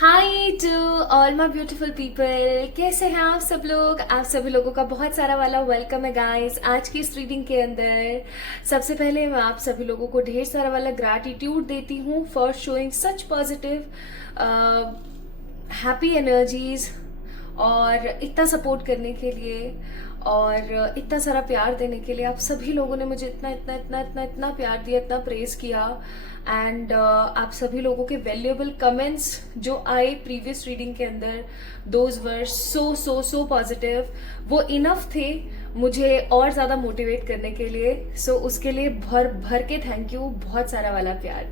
Hi to all my beautiful people, कैसे हैं आप सब लोग। आप सभी लोगों का बहुत सारा वाला वेलकम है गाइस आज की इस रीडिंग के अंदर। सबसे पहले मैं आप सभी लोगों को ढेर सारा वाला ग्रैटिट्यूड देती हूँ for showing such positive happy energies और इतना सपोर्ट करने के लिए और इतना सारा प्यार देने के लिए। आप सभी लोगों ने मुझे इतना इतना इतना इतना इतना प्यार दिया, इतना प्रेज किया एंड आप सभी लोगों के वैल्यूएबल कमेंट्स जो आए प्रीवियस रीडिंग के अंदर, those were so so so positive. वो इनफ थे मुझे और ज्यादा मोटिवेट करने के लिए। सो उसके लिए भर भर के थैंक यू, बहुत सारा वाला प्यार।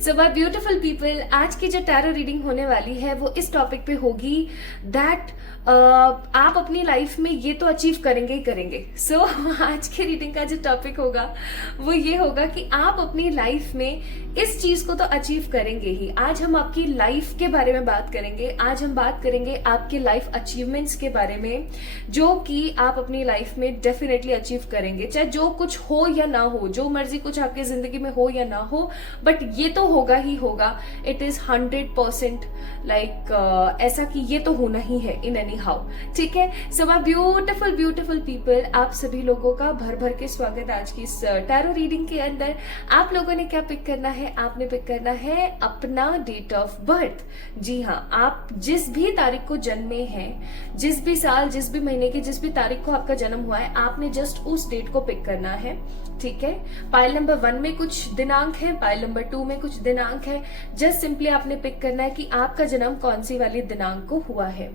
सो माय ब्यूटीफुल पीपल, आज की जो टैरो रीडिंग होने वाली है वो इस टॉपिक पे होगी दैट आप अपनी लाइफ में ये तो अचीव करेंगे ही करेंगे। सो आज की रीडिंग का जो टॉपिक होगा वो ये होगा कि आप अपनी लाइफ में इस चीज को तो अचीव करेंगे ही। आज हम आपकी लाइफ के बारे में बात करेंगे। आज हम बात करेंगे आपके लाइफ अचीवमेंट्स के बारे में जो कि आप अपनी लाइफ में डेफिनेटली अचीव करेंगे, चाहे जो कुछ हो या ना हो, जो मर्जी कुछ आपकी जिंदगी में हो या ना हो, बट ये तो होगा ही होगा। इट इज 100% लाइक ऐसा कि ये तो होना ही है इन एनी हाउ। ठीक है, so my beautiful beautiful people, आप सभी लोगों का भर भर के स्वागत आज की इस टैरो रीडिंग के अंदर। आप लोगों ने क्या पिक करना है? आपने पिक करना है अपना डेट ऑफ बर्थ। जी हाँ, आप जिस भी तारीख को जन्मे हैं, जिस भी साल, जिस भी महीने की, जिस भी तारीख को आपका जन्म हुआ है, आपने जस्ट उस डेट को पिक करना है। ठीक है, पाइल नंबर 1 में कुछ दिनांक है, पाइल नंबर 2 में कुछ दिनांक है। जस्ट सिंपली आपने पिक करना है कि आपका जन्म कौन सी वाली दिनांक को हुआ है।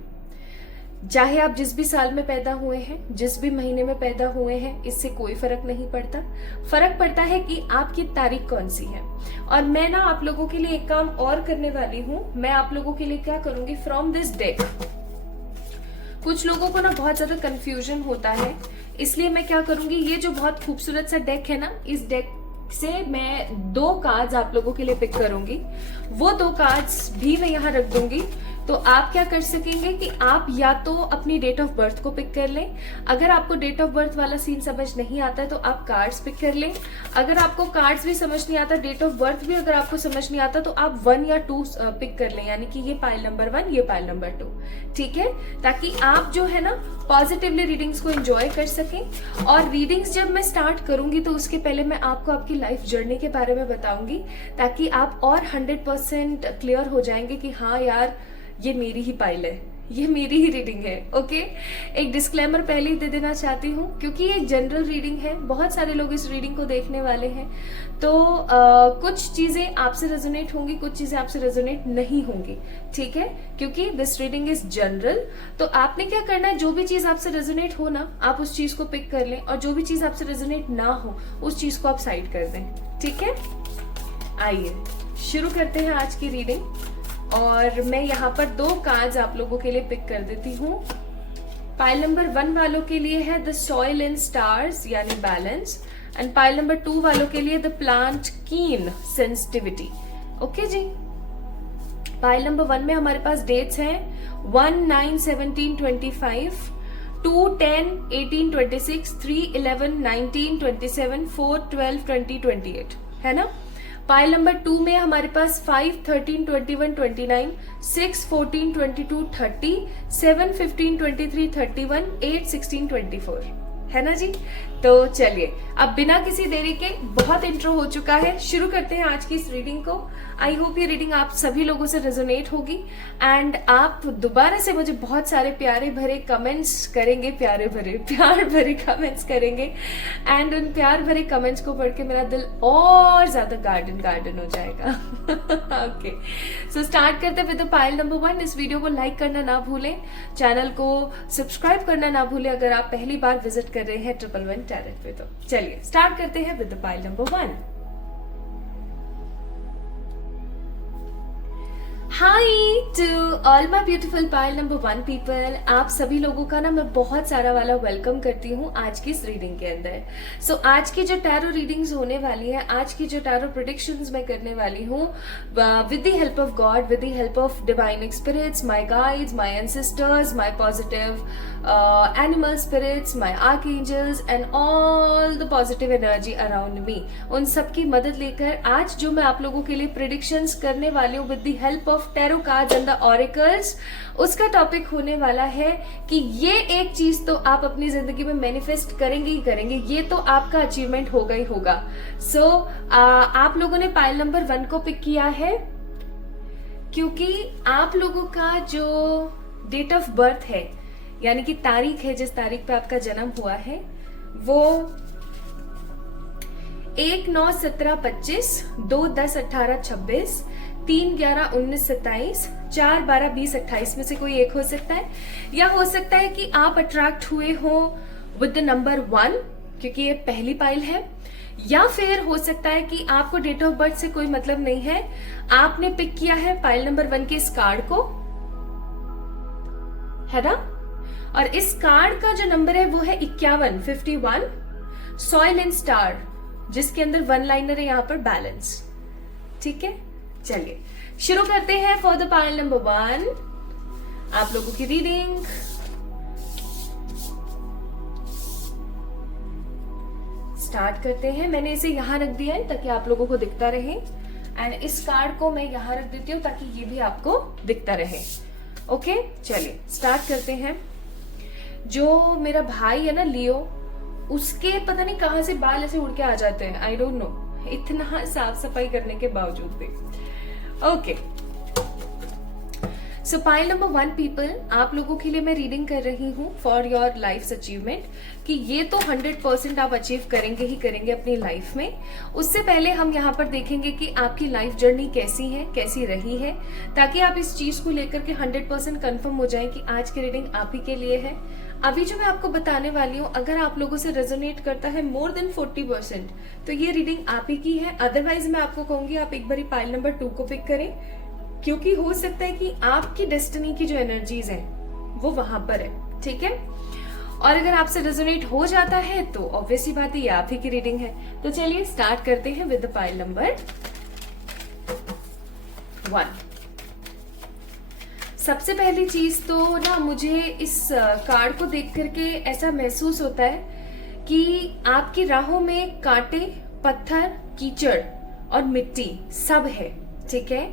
चाहे आप जिस भी साल में पैदा हुए हैं, जिस भी महीने में पैदा हुए हैं, इससे कोई फर्क नहीं पड़ता। फर्क पड़ता है कि आपकी तारीख कौन सी है। और मैं ना आप लोगों के लिए एक काम और करने वाली हूँ। मैं आप लोगों के लिए क्या करूंगी, फ्रॉम दिस डेक, कुछ लोगों को ना बहुत ज्यादा कंफ्यूजन होता है, इसलिए मैं क्या करूंगी, ये जो बहुत खूबसूरत सा डेक है ना, इस डेक से मैं 2 कार्ड्स आप लोगों के लिए पिक करूंगी। वो 2 कार्ड्स भी मैं यहाँ रख दूंगी। तो आप क्या कर सकेंगे कि आप या तो अपनी डेट ऑफ बर्थ को पिक कर लें। अगर आपको डेट ऑफ बर्थ वाला सीन समझ नहीं आता है तो आप कार्ड्स पिक कर लें। अगर आपको कार्ड्स भी समझ नहीं आता, डेट ऑफ बर्थ भी अगर आपको समझ नहीं आता, तो आप 1 या 2 पिक कर लें, यानी कि ये पाइल नंबर 1, ये पाइल नंबर 2। ठीक है, ताकि आप जो है ना पॉजिटिवली रीडिंग्स को एंजॉय कर सकें। और रीडिंग्स जब मैं स्टार्ट करूंगी तो उसके पहले मैं आपको आपकी लाइफ जर्नी के बारे में बताऊंगी, ताकि आप और 100% क्लियर हो जाएंगे कि हाँ यार, ये मेरी ही पाइल है, ये मेरी ही रीडिंग है। ओके, एक डिस्क्लेमर पहले ही दे देना चाहती हूँ क्योंकि ये जनरल रीडिंग है, बहुत सारे लोग इस रीडिंग को देखने वाले हैं। तो कुछ चीजें आपसे रेजोनेट होंगी, कुछ चीजें आपसे रेजोनेट नहीं होंगी। ठीक है, क्योंकि दिस रीडिंग इज जनरल। तो आपने क्या करना है, जो भी चीज आपसे रेजोनेट हो ना, आप उस चीज को पिक कर लें, और जो भी चीज आपसे रेजोनेट ना हो उस चीज को आप साइड कर दें। ठीक है, आइए शुरू करते हैं आज की रीडिंग। और मैं यहाँ पर 2 कार्ड्स आप लोगों के लिए पिक कर देती हूँ। पाइल नंबर 1 वालों के लिए है द सॉइल एंड स्टार्स, यानी बैलेंस, एंड पाइल नंबर 2 वालों के लिए द प्लांट कीन सेंसिटिविटी। ओके जी, पाइल नंबर 1 में हमारे पास डेट्स हैं 1, 9, 17, 25, 2, 10, 18, 26, 3, 11, 19, 27, 4, 12, 20, 28, है ना। पाइल नंबर 2 में हमारे पास 5, 13, 21, 29, 6, 14, 22, 30, 7, 15, 23, 31, 8, 16, 24, है ना जी। तो चलिए अब बिना किसी देरी के, बहुत इंट्रो हो चुका है, शुरू करते हैं आज की इस रीडिंग को। आई होप ये रीडिंग आप सभी लोगों से रेजोनेट होगी एंड आप दोबारा से मुझे बहुत सारे प्यारे भरे कमेंट्स करेंगे, प्यार भरे कमेंट्स करेंगे एंड उन प्यार भरे कमेंट्स को पढ़ के मेरा दिल और ज्यादा गार्डन हो जाएगा। ओके, सो स्टार्ट करते हैं विद पाइल नंबर 1। इस वीडियो को लाइक करना ना भूलें, चैनल को सब्सक्राइब करना ना भूलें अगर आप पहली बार विजिट कर रहे हैं 111 टैरेट पे। तो चलिए स्टार्ट करते हैं with pile number 1। Hi to all my beautiful pile number 1 people, आप सभी लोगों का ना मैं बहुत सारा वाला वेलकम करती हूँ आज की इस रीडिंग के अंदर। सो आज की जो टैरो रीडिंग्स होने वाली है, आज की जो टैरो प्रेडिक्शंस मैं करने वाली हूँ with the help of God, with the help of divine spirits, my guides, my ancestors, my positive animal spirits, my archangels and all the positive energy around me, उन सबकी मदद लेकर आज जो मैं आप लोगों के लिए प्रेडिक्शंस करने वाली हूँ with the help of of tarot cards and the oracles, उसका टॉपिक होने वाला है कि ये एक चीज तो आप अपनी जिंदगी में मैनिफेस्ट करेंगे ही करेंगे, ये तो आपका अचीवमेंट होगा ही होगा। सो आप लोगों ने पाइल नंबर 1 को पिक किया है क्योंकि आप लोगों का जो डेट ऑफ बर्थ है, यानी कि तारीख है जिस तारीख पे आपका जन्म हुआ है, वो 1/9/17/25, 2/10/18/26, 3/11/19/27, 4/12/20/28 में से कोई एक हो सकता है, या हो सकता है कि आप अट्रैक्ट हुए हो विद द नंबर 1 क्योंकि ये पहली पाइल है, या फिर हो सकता है कि आपको डेट ऑफ बर्थ से कोई मतलब नहीं है, आपने पिक किया है पाइल नंबर 1 के इस कार्ड को, है ना। और इस कार्ड का जो नंबर है वो है 51 सॉइल एंड स्टार, जिसके अंदर 1 लाइनर है यहाँ पर बैलेंस। ठीक है, चलिए शुरू करते हैं फॉर द पाइल नंबर 1 आप लोगों की रीडिंग। स्टार्ट करते हैं। मैंने इसे यहां रख दिया है ताकि आप लोगों को दिखता रहे, एंड इस कार्ड को मैं यहां रख देती हूँ ताकि ये भी आपको दिखता रहे। ओके, चलिए स्टार्ट करते हैं। जो मेरा भाई है ना लियो, उसके पता नहीं कहां से बाल ऐसे उड़ के आ जाते हैं, आई डोंट नो, इतना साफ सफाई करने के बावजूद भी। ओके, सो पाइल नंबर 1 पीपल, आप लोगों के लिए मैं रीडिंग कर रही हूँ फॉर योर लाइफ अचीवमेंट, कि ये तो 100% आप अचीव करेंगे ही करेंगे अपनी लाइफ में। उससे पहले हम यहाँ पर देखेंगे कि आपकी लाइफ जर्नी कैसी है, कैसी रही है, ताकि आप इस चीज को लेकर के 100% कंफर्म हो जाए कि आज की रीडिंग आप ही के लिए है। अभी जो मैं आपको बताने वाली हूँ, अगर आप लोगों से रेजोनेट करता है मोर देन 40%, तो ये रीडिंग आप ही की है। अदरवाइज मैं आपको कहूंगी आप एक बारी पाइल नंबर 2 को पिक करें, क्योंकि हो सकता है कि आपकी डेस्टिनी की जो एनर्जीज हैं वो वहां पर है। ठीक है, और अगर आपसे रेजोनेट हो जाता है तो ऑब्वियसली बात है ये आप ही की रीडिंग है। तो चलिए स्टार्ट करते हैं विद द पाइल नंबर 1। सबसे पहली चीज तो ना, मुझे इस कार्ड को देख करके ऐसा महसूस होता है कि आपकी राहों में कांटे, पत्थर, कीचड़ और मिट्टी सब है। ठीक है,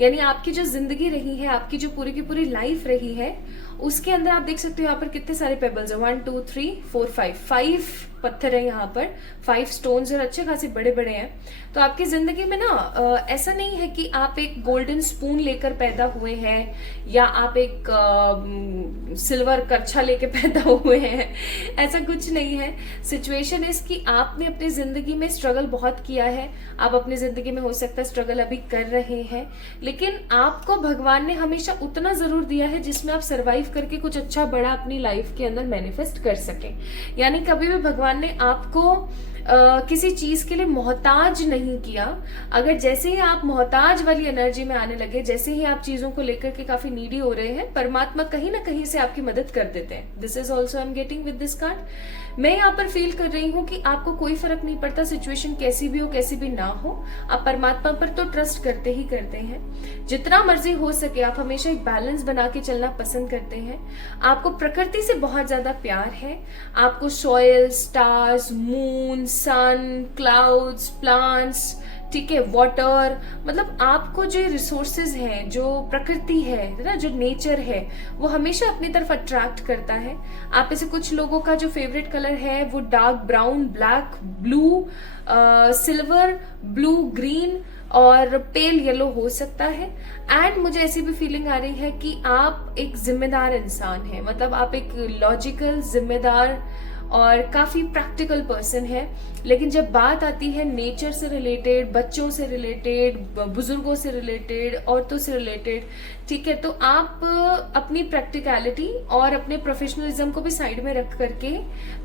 यानी आपकी जो जिंदगी रही है, आपकी जो पूरी की पूरी लाइफ रही है, उसके अंदर आप देख सकते हो यहाँ पर कितने सारे पेबल्स है, 1 2 3 4 5 पत्थर है यहाँ पर, 5 स्टोन्स और अच्छे खासे बड़े बड़े हैं। तो आपकी जिंदगी में ना ऐसा नहीं है कि आप एक गोल्डन स्पून लेकर पैदा हुए हैं या आप एक सिल्वर करछा लेकर पैदा हुए हैं, ऐसा कुछ नहीं है। सिचुएशन इज कि आपने अपनी जिंदगी में स्ट्रगल बहुत किया है, आप अपनी जिंदगी में हो सकता है स्ट्रगल अभी कर रहे हैं, लेकिन आपको भगवान ने हमेशा उतना जरूर दिया है जिसमें आप सर्वाइव करके कुछ अच्छा बड़ा अपनी लाइफ के अंदर मैनिफेस्ट कर सकें। यानी कभी भी भगवान ने आपको किसी चीज के लिए मोहताज नहीं किया। अगर जैसे ही आप मोहताज वाली एनर्जी में आने लगे, जैसे ही आप चीजों को लेकर के काफी नीडी हो रहे हैं, परमात्मा कहीं ना कहीं से आपकी मदद कर देते हैं। This is also I am getting with this card. मैं यहाँ पर फील कर रही हूँ कि आपको कोई फर्क नहीं पड़ता, सिचुएशन कैसी भी हो कैसी भी ना हो, आप परमात्मा पर तो ट्रस्ट करते ही करते हैं। जितना मर्जी हो सके आप हमेशा एक बैलेंस बना के चलना पसंद करते हैं। आपको प्रकृति से बहुत ज्यादा प्यार है, आपको सॉइल, स्टार्स, मून, सन, क्लाउड्स, प्लांट्स, ठीक है, वाटर, मतलब आपको जो रिसोर्सेज हैं, जो प्रकृति है ना, जो नेचर है, वो हमेशा अपनी तरफ अट्रैक्ट करता है। आप ऐसे कुछ लोगों का जो फेवरेट कलर है वो dark brown, black, blue, silver, blue, green और पेल येलो हो सकता है। एंड मुझे ऐसी भी फीलिंग आ रही है कि आप एक जिम्मेदार इंसान हैं, मतलब आप एक लॉजिकल, जिम्मेदार और काफी प्रैक्टिकल पर्सन है। लेकिन जब बात आती है नेचर से रिलेटेड, बच्चों से रिलेटेड, बुजुर्गों से रिलेटेड, औरतों से रिलेटेड, ठीक है, तो आप अपनी प्रैक्टिकलिटी और अपने प्रोफेशनलिज्म को भी साइड में रख करके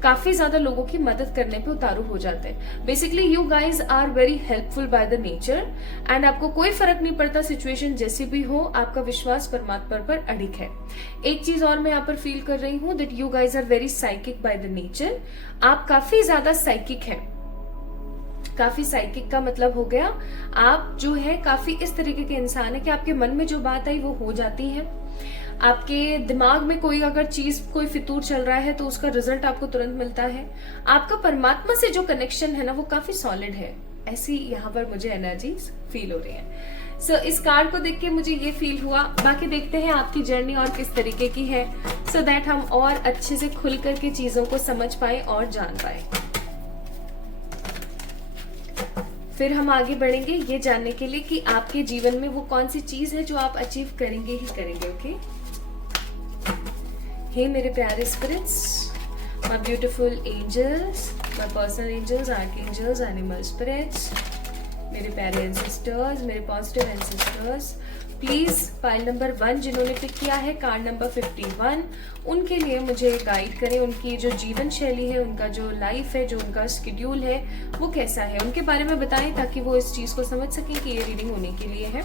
काफी ज्यादा लोगों की मदद करने पे उतारू हो जाते हैं। Basically you guys are very helpful by the nature, and आपको कोई फर्क नहीं पड़ता सिचुएशन जैसी भी हो, आपका विश्वास परमात्मा पर अडिग है। एक चीज और मैं यहाँ पर फील कर रही हूँ, that you guys are very psychic by the nature. आप काफी ज्यादा साइकिक हैं। काफी साइकिक का मतलब हो गया आप जो है काफी इस तरीके के इंसान है कि आपके मन में जो बात आई वो हो जाती है। आपके दिमाग में कोई अगर चीज, कोई फितूर चल रहा है तो उसका रिजल्ट आपको तुरंत मिलता है। आपका परमात्मा से जो कनेक्शन है ना वो काफी सॉलिड है, ऐसी यहाँ पर मुझे एनर्जीज फील हो रही है। सो इस कार्ड को देख के मुझे ये फील हुआ। बाकी देखते हैं आपकी जर्नी और किस तरीके की है, सो दैट हम और अच्छे से खुल करके चीजों को समझ पाए और जान पाए। फिर हम आगे बढ़ेंगे ये जानने के लिए कि आपके जीवन में वो कौन सी चीज है जो आप अचीव करेंगे ही करेंगे। ओके, हे मेरे प्यारे spirits, my beautiful angels, my personal angels, archangels, animal spirits, मेरे प्यारे एंसेस्टर्स, मेरे positive ancestors, please pile number 1 जिन्होंने पिक किया है कार्ड नंबर 51, उनके लिए मुझे गाइड करें। उनकी जो जीवन शैली है, उनका जो लाइफ है, जो उनका शेड्यूल है, वो कैसा है, उनके बारे में बताएं ताकि वो इस चीज को समझ सकें कि ये रीडिंग होने के लिए है।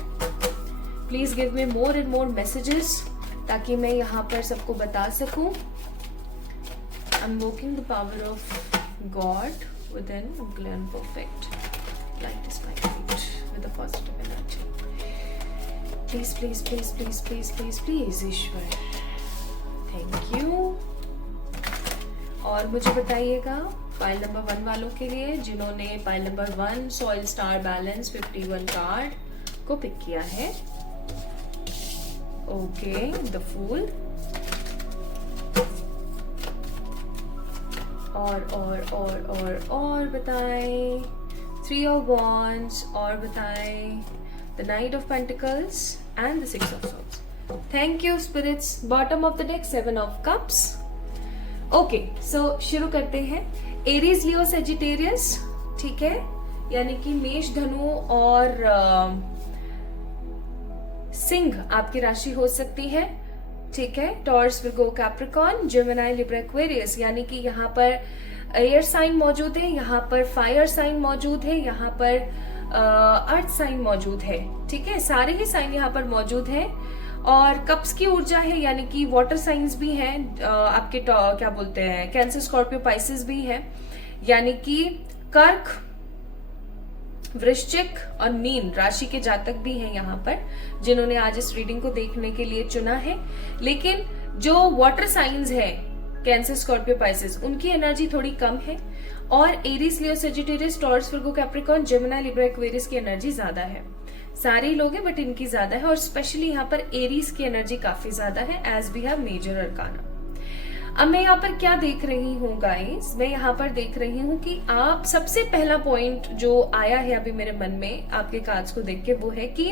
Please give me more and more messages ताकि मैं यहाँ पर सबको बता सकूं। I am walking the power of God with in glen perfect light is my light with a positive energy. Please, please, please, please, please, please, please, Ishwar, thank you। और मुझे बताइएगा पाइल नंबर 1 वालों के लिए जिन्होंने pile number 1 soil star balance 51 card को pick किया है। ओके, द फूल, और बताएं 3 of Wands, और बताएं The Knight of Pentacles and the 6 of Swords. Thank you spirits. Bottom of the deck 7 of Cups. Okay, so शुरू करते हैं। एरीज, लियो, सेजिटेरियस, ठीक है, यानी कि मेष, धनु और सिंह आपकी राशि हो सकती है, ठीक है। Taurus, Virgo, Capricorn, Gemini, Libra, Aquarius, यानी कि यहाँ पर एयर साइन मौजूद है, यहाँ पर फायर साइन मौजूद है, यहाँ पर अर्थ साइन मौजूद है, ठीक है। सारे ही साइन यहाँ पर मौजूद है। और कप्स की ऊर्जा है, यानी कि वाटर साइंस भी हैं, आपके क्या बोलते हैं, कैंसर, स्कॉर्पियो, पाइसेस भी है, यानी कि कर्क, वृश्चिक और मीन राशि के जातक भी हैं यहाँ पर, जिन्होंने आज इस रीडिंग को देखने के लिए चुना है। लेकिन जो वाटर साइंस है, कैंसर, स्कॉर्पियो, पाइसेस, उनकी एनर्जी थोड़ी कम है। और Aries, Leo, Sagittarius, Taurus, Virgo, Capricorn, Gemini, Libra, Aquarius की एनर्जी ज्यादा है। सारे ही लोग हैं बट इनकी ज्यादा है, और स्पेशली यहाँ पर एरीज की एनर्जी काफी ज्यादा है, as we have major arcana. अब मैं यहाँ पर क्या देख रही हूँ गाइस, मैं यहाँ पर देख रही हूँ कि आप, सबसे पहला पॉइंट जो आया है अभी मेरे मन में आपके कार्ड्स को देख के, वो है कि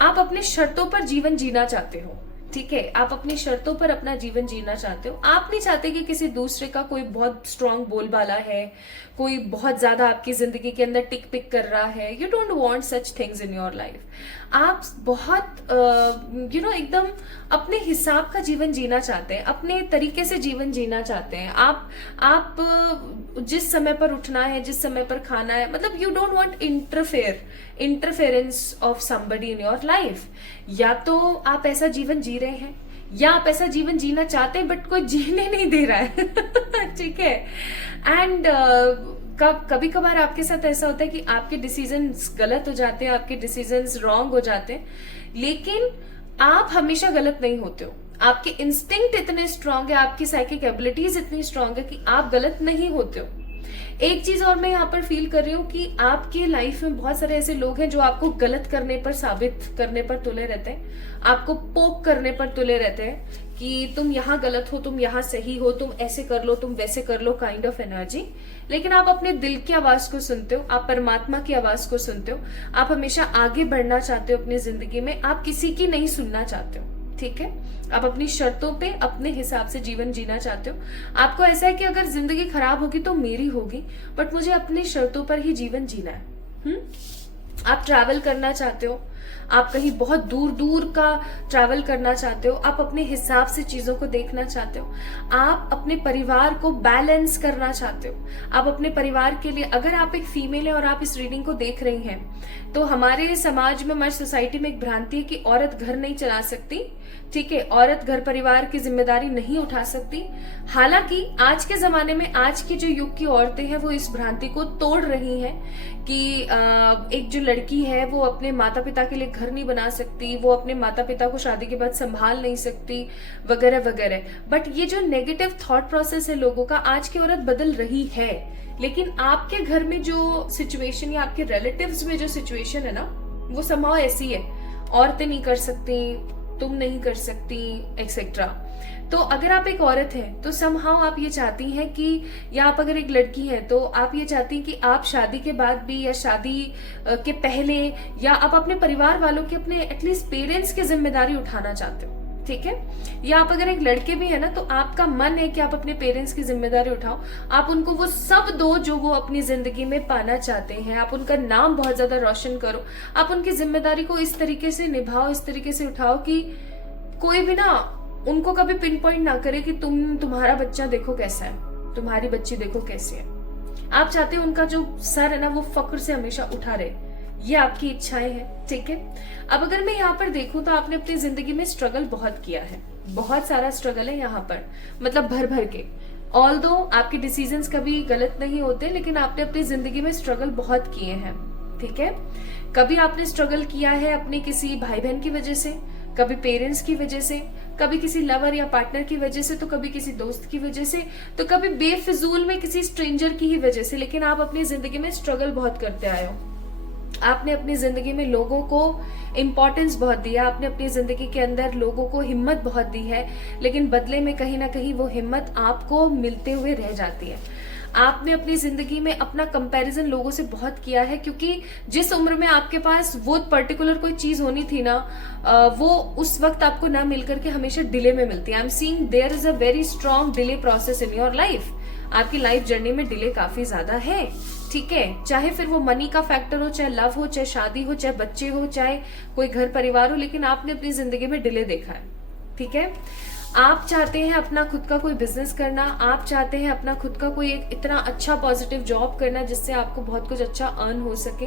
आप अपने शर्तों पर जीवन जीना चाहते हो, ठीक है। आप अपनी शर्तों पर अपना जीवन जीना चाहते हो। आप नहीं चाहते कि किसी दूसरे का कोई बहुत स्ट्रांग बोलबाला है, कोई बहुत ज्यादा आपकी जिंदगी के अंदर टिक पिक कर रहा है। You don't want such things in your life. आप बहुत एकदम अपने हिसाब का जीवन जीना चाहते हैं, अपने तरीके से जीवन जीना चाहते हैं। आप जिस समय पर उठना है, जिस समय पर खाना है, मतलब you don't want interference of somebody in your life. या तो आप ऐसा जीवन जी रहे हैं, या आप ऐसा जीवन जीना चाहते हैं बट कोई जीने नहीं दे रहा है ठीक है। एंड कभी कभार आपके साथ ऐसा होता है कि आपके डिसीजंस गलत हो जाते हैं, आपके डिसीजंस रॉन्ग हो जाते हैं, लेकिन आप हमेशा गलत नहीं होते हो। आपके इंस्टिंक्ट इतने स्ट्रांग है, आपकी साइकिक एबिलिटीज इतनी स्ट्रांग है कि आप गलत नहीं होते हो। एक चीज और मैं यहाँ पर फील कर रही हूँ कि आपके लाइफ में बहुत सारे ऐसे लोग हैं जो आपको गलत करने पर, साबित करने पर तुले रहते हैं, आपको पोक करने पर तुले रहते हैं कि तुम यहाँ गलत हो, तुम यहाँ सही हो, तुम ऐसे कर लो, तुम वैसे कर लो, काइंड ऑफ एनर्जी। लेकिन आप अपने दिल की आवाज को सुनते हो, आप परमात्मा की आवाज को सुनते हो, आप हमेशा आगे बढ़ना चाहते हो अपनी जिंदगी में, आप किसी की नहीं सुनना चाहते हो, ठीक है। आप अपनी शर्तों पे अपने हिसाब से जीवन जीना चाहते हो। आपको ऐसा है कि अगर जिंदगी खराब होगी तो मेरी होगी, बट मुझे अपनी शर्तों पर ही जीवन जीना है। आप ट्रैवल करना चाहते हो, आप कहीं बहुत दूर दूर का ट्रैवल करना चाहते हो, आप अपने हिसाब से चीजों को देखना चाहते हो, आप अपने परिवार को बैलेंस करना चाहते हो। आप अपने परिवार के लिए, अगर आप एक फीमेल है और आप इस रीडिंग को देख रही हैं, तो हमारे समाज में, हमारी सोसाइटी में एक भ्रांति है कि औरत घर नहीं चला सकती, ठीक है, औरत घर परिवार की जिम्मेदारी नहीं उठा सकती। हालांकि आज के जमाने में, आज की जो युग की औरतें हैं, वो इस भ्रांति को तोड़ रही हैं कि एक जो लड़की है वो अपने माता पिता के लिए घर नहीं बना सकती, वो अपने माता पिता को शादी के बाद संभाल नहीं सकती, वगैरह वगैरह। बट ये जो नेगेटिव थॉट प्रोसेस है लोगों का, आज की औरत बदल रही है। लेकिन आपके घर में जो सिचुएशन या आपके रिलेटिव्स में जो सिचुएशन है ना, वो समाव ऐसी है, औरतें नहीं कर सकती, तुम नहीं कर सकती, एक्सेट्रा। तो अगर आप एक औरत हैं तो समहाउ आप ये चाहती हैं कि, या आप अगर एक लड़की हैं तो आप ये चाहती हैं कि आप शादी के बाद भी या शादी के पहले, या आप अपने परिवार वालों की, अपने एटलीस्ट पेरेंट्स की जिम्मेदारी उठाना चाहते हो, ठीक है। या आप अगर एक लड़के भी है ना, तो आपका मन है कि आप अपने पेरेंट्स की जिम्मेदारी उठाओ, आप उनको वो सब दो जो वो अपनी जिंदगी में पाना चाहते हैं, आप उनका नाम बहुत ज्यादा रोशन करो, आप उनकी जिम्मेदारी को इस तरीके से निभाओ, इस तरीके से उठाओ कि कोई भी ना उनको कभी पिन पॉइंट ना करे कि तुम्हारा बच्चा देखो कैसा है, तुम्हारी बच्ची देखो कैसी है। आप चाहते हो उनका जो सर है ना वो फक्र से हमेशा उठा रहे, ये आपकी इच्छाएं हैं, ठीक है। अब अगर मैं यहाँ पर देखूं तो आपने अपनी जिंदगी में स्ट्रगल बहुत किया है, बहुत सारा स्ट्रगल है यहाँ पर, मतलब भर भर के। ऑल्दो आपके डिसीजंस कभी गलत नहीं होते, लेकिन आपने अपनी जिंदगी में स्ट्रगल बहुत किए हैं, ठीक है। कभी आपने स्ट्रगल किया है अपने किसी भाई बहन की वजह से, कभी पेरेंट्स की वजह से, कभी किसी लवर या पार्टनर की वजह से, तो कभी किसी दोस्त की वजह से, तो कभी बेफिजूल में किसी स्ट्रेंजर की ही वजह से, लेकिन आप अपनी जिंदगी में स्ट्रगल बहुत करते आए हो। आपने अपनी जिंदगी में लोगों को इम्पोर्टेंस बहुत दिया, आपने अपनी जिंदगी के अंदर लोगों को हिम्मत बहुत दी है, लेकिन बदले में कहीं ना कहीं वो हिम्मत आपको मिलते हुए रह जाती है। आपने अपनी जिंदगी में अपना कंपैरिजन लोगों से बहुत किया है, क्योंकि जिस उम्र में आपके पास वो पर्टिकुलर कोई चीज होनी थी ना, वो उस वक्त आपको ना मिलकर के हमेशा डिले में मिलती है। I am seeing there is a very strong delay process in your life. आपकी लाइफ जर्नी में डिले काफी ज्यादा है, ठीक है। चाहे फिर वो मनी का फैक्टर हो, चाहे लव हो, चाहे शादी हो, चाहे बच्चे हो, चाहे कोई घर परिवार हो, लेकिन आपने अपनी जिंदगी में डिले देखा है, ठीक है। आप चाहते हैं अपना खुद का कोई बिजनेस करना, आप चाहते हैं अपना खुद का कोई एक इतना अच्छा पॉजिटिव जॉब करना जिससे आपको बहुत कुछ अच्छा अर्न हो सके।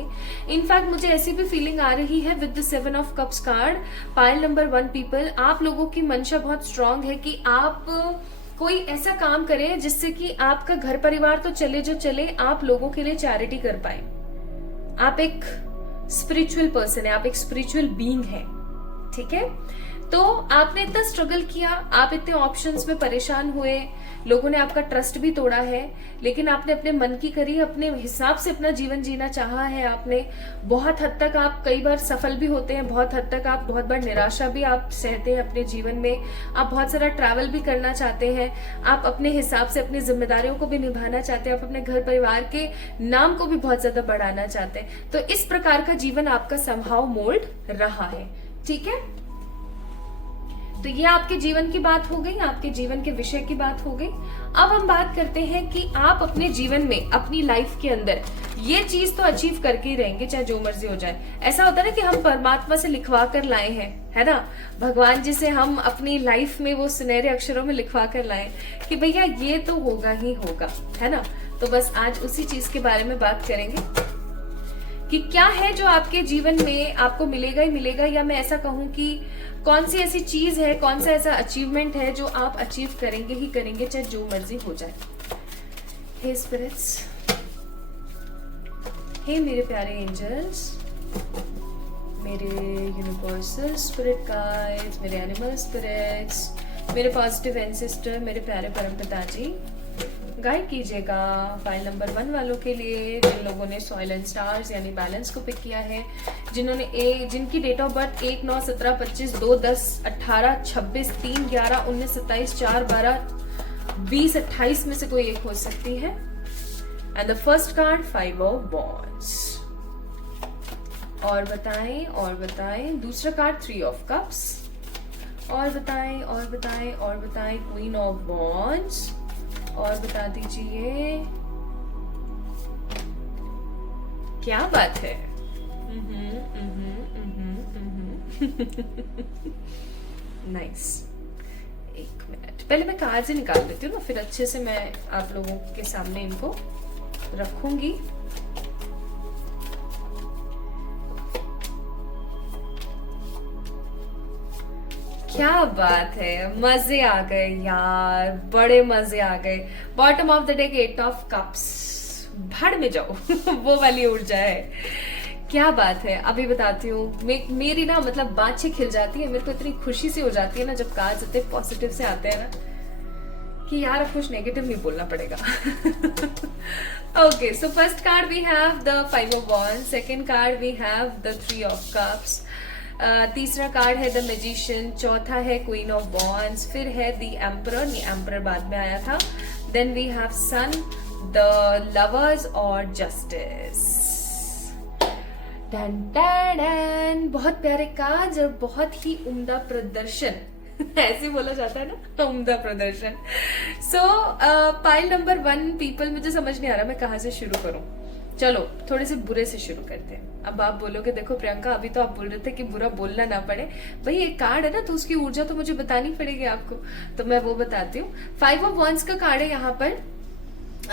इनफैक्ट मुझे ऐसी भी फीलिंग आ रही है with the 7 of cups card, pile number 1 people, आप लोगों की मंशा बहुत स्ट्रांग है कि आप कोई ऐसा काम करें जिससे कि आपका घर परिवार तो चले जो चले, आप लोगों के लिए चैरिटी कर पाए। आप एक स्पिरिचुअल पर्सन है, आप एक स्पिरिचुअल बीइंग है, ठीक है। तो आपने इतना स्ट्रगल किया, आप इतने ऑप्शंस में परेशान हुए, लोगों ने आपका ट्रस्ट भी तोड़ा है, लेकिन आपने अपने मन की करी, अपने हिसाब से अपना जीवन जीना चाहा है आपने। बहुत हद तक आप कई बार सफल भी होते हैं, बहुत हद तक आप बहुत बार निराशा भी आप सहते हैं अपने जीवन में। आप बहुत सारा ट्रैवल भी करना चाहते हैं, आप अपने हिसाब से अपनी जिम्मेदारियों को भी निभाना चाहते हैं, आप अपने घर परिवार के नाम को भी बहुत ज्यादा बढ़ाना चाहते हैं। तो इस प्रकार का जीवन आपका समहाउ मोल्ड रहा है, ठीक है। तो ये आपके जीवन की बात हो गई, आपके जीवन के विषय की बात हो गई। अब हम बात करते हैं कि आप अपने जीवन में, अपनी लाइफ के अंदर ये चीज तो अचीव करके ही रहेंगे, चाहे जो मर्जी हो जाए। ऐसा होता है ना कि हम परमात्मा से लिखवा कर लाए हैं, है ना, भगवान जी से हम अपनी लाइफ में वो सुनहरे अक्षरों में लिखवा कर लाए कि भैया ये तो होगा ही होगा, है ना। तो बस आज उसी चीज के बारे में बात करेंगे कि क्या है जो आपके जीवन में आपको मिलेगा ही मिलेगा, या मैं ऐसा कहूं कि कौन सी ऐसी चीज है, कौन सा ऐसा अचीवमेंट है जो आप अचीव करेंगे ही करेंगे, चाहे जो मर्जी हो जाए। हे स्पिरिट्स, हे मेरे प्यारे एंजल्स, मेरे यूनिवर्सल स्पिरिट गाइड्स, मेरे एनिमल स्पिरिट्स, मेरे पॉजिटिव एंसेस्टर, मेरे प्यारे परमपिता जी, गाइड कीजिएगा फाइल नंबर 1 वालों के लिए, जिन लोगों ने सॉइल एंड स्टार्स यानी बैलेंस को पिक किया है, जिनकी डेट ऑफ बर्थ 1, 9, 17, 25, 2, 10, 18, 26, 3, 11, 19, 27, 4, 12, 20, 28 में से कोई एक हो सकती है। And the first card 5 of wands. और बताएं दूसरा कार्ड 3 ऑफ कप्स। और बताएं क्वीन ऑफ वॉन्ड्स। और बता दीजिए, क्या बात है। नाइस। एक मिनट, पहले मैं कार्ड से निकाल देती हूँ ना, फिर अच्छे से मैं आप लोगों के सामने इनको रखूंगी। क्या बात है, मजे आ गए यार, बड़े मजे आ गए। Bottom of the deck 8 of cups, भड़ में जाओ वो वाली ऊर्जा है। क्या बात है, अभी बताती हूँ। मेरी ना मतलब बातें खिल जाती है, मेरे को इतनी खुशी से हो जाती है ना जब कार्ड्स इतने पॉजिटिव से आते हैं ना। कि यार अब कुछ नेगेटिव नहीं बोलना पड़ेगा। Okay, so first card we have the 5 of wands, second card we have the 3 of cups, तीसरा कार्ड है द मैजिशियन, चौथा है क्वीन ऑफ वॉन्ड्स, फिर है द एम्परर, ये एम्परर बाद में आया था, then we have sun, the lovers और जस्टिस। डन डन डन, बहुत प्यारे कार्ड्स और बहुत ही उम्दा प्रदर्शन ऐसे बोला जाता है ना, उम्दा प्रदर्शन। सो पाइल नंबर 1 पीपल, मुझे समझ नहीं आ रहा मैं कहाँ से शुरू करूं। चलो थोड़े से बुरे से शुरू करते हैं। अब आप बोलोगे देखो प्रियंका अभी तो आप बोल रहे थे कि बुरा बोलना ना पड़े, भाई एक कार्ड है ना तो उसकी ऊर्जा तो मुझे बतानी पड़ेगी आपको, तो मैं वो बताती हूँ। 5 ऑफ वॉन्ड्स का कार्ड है यहाँ पर।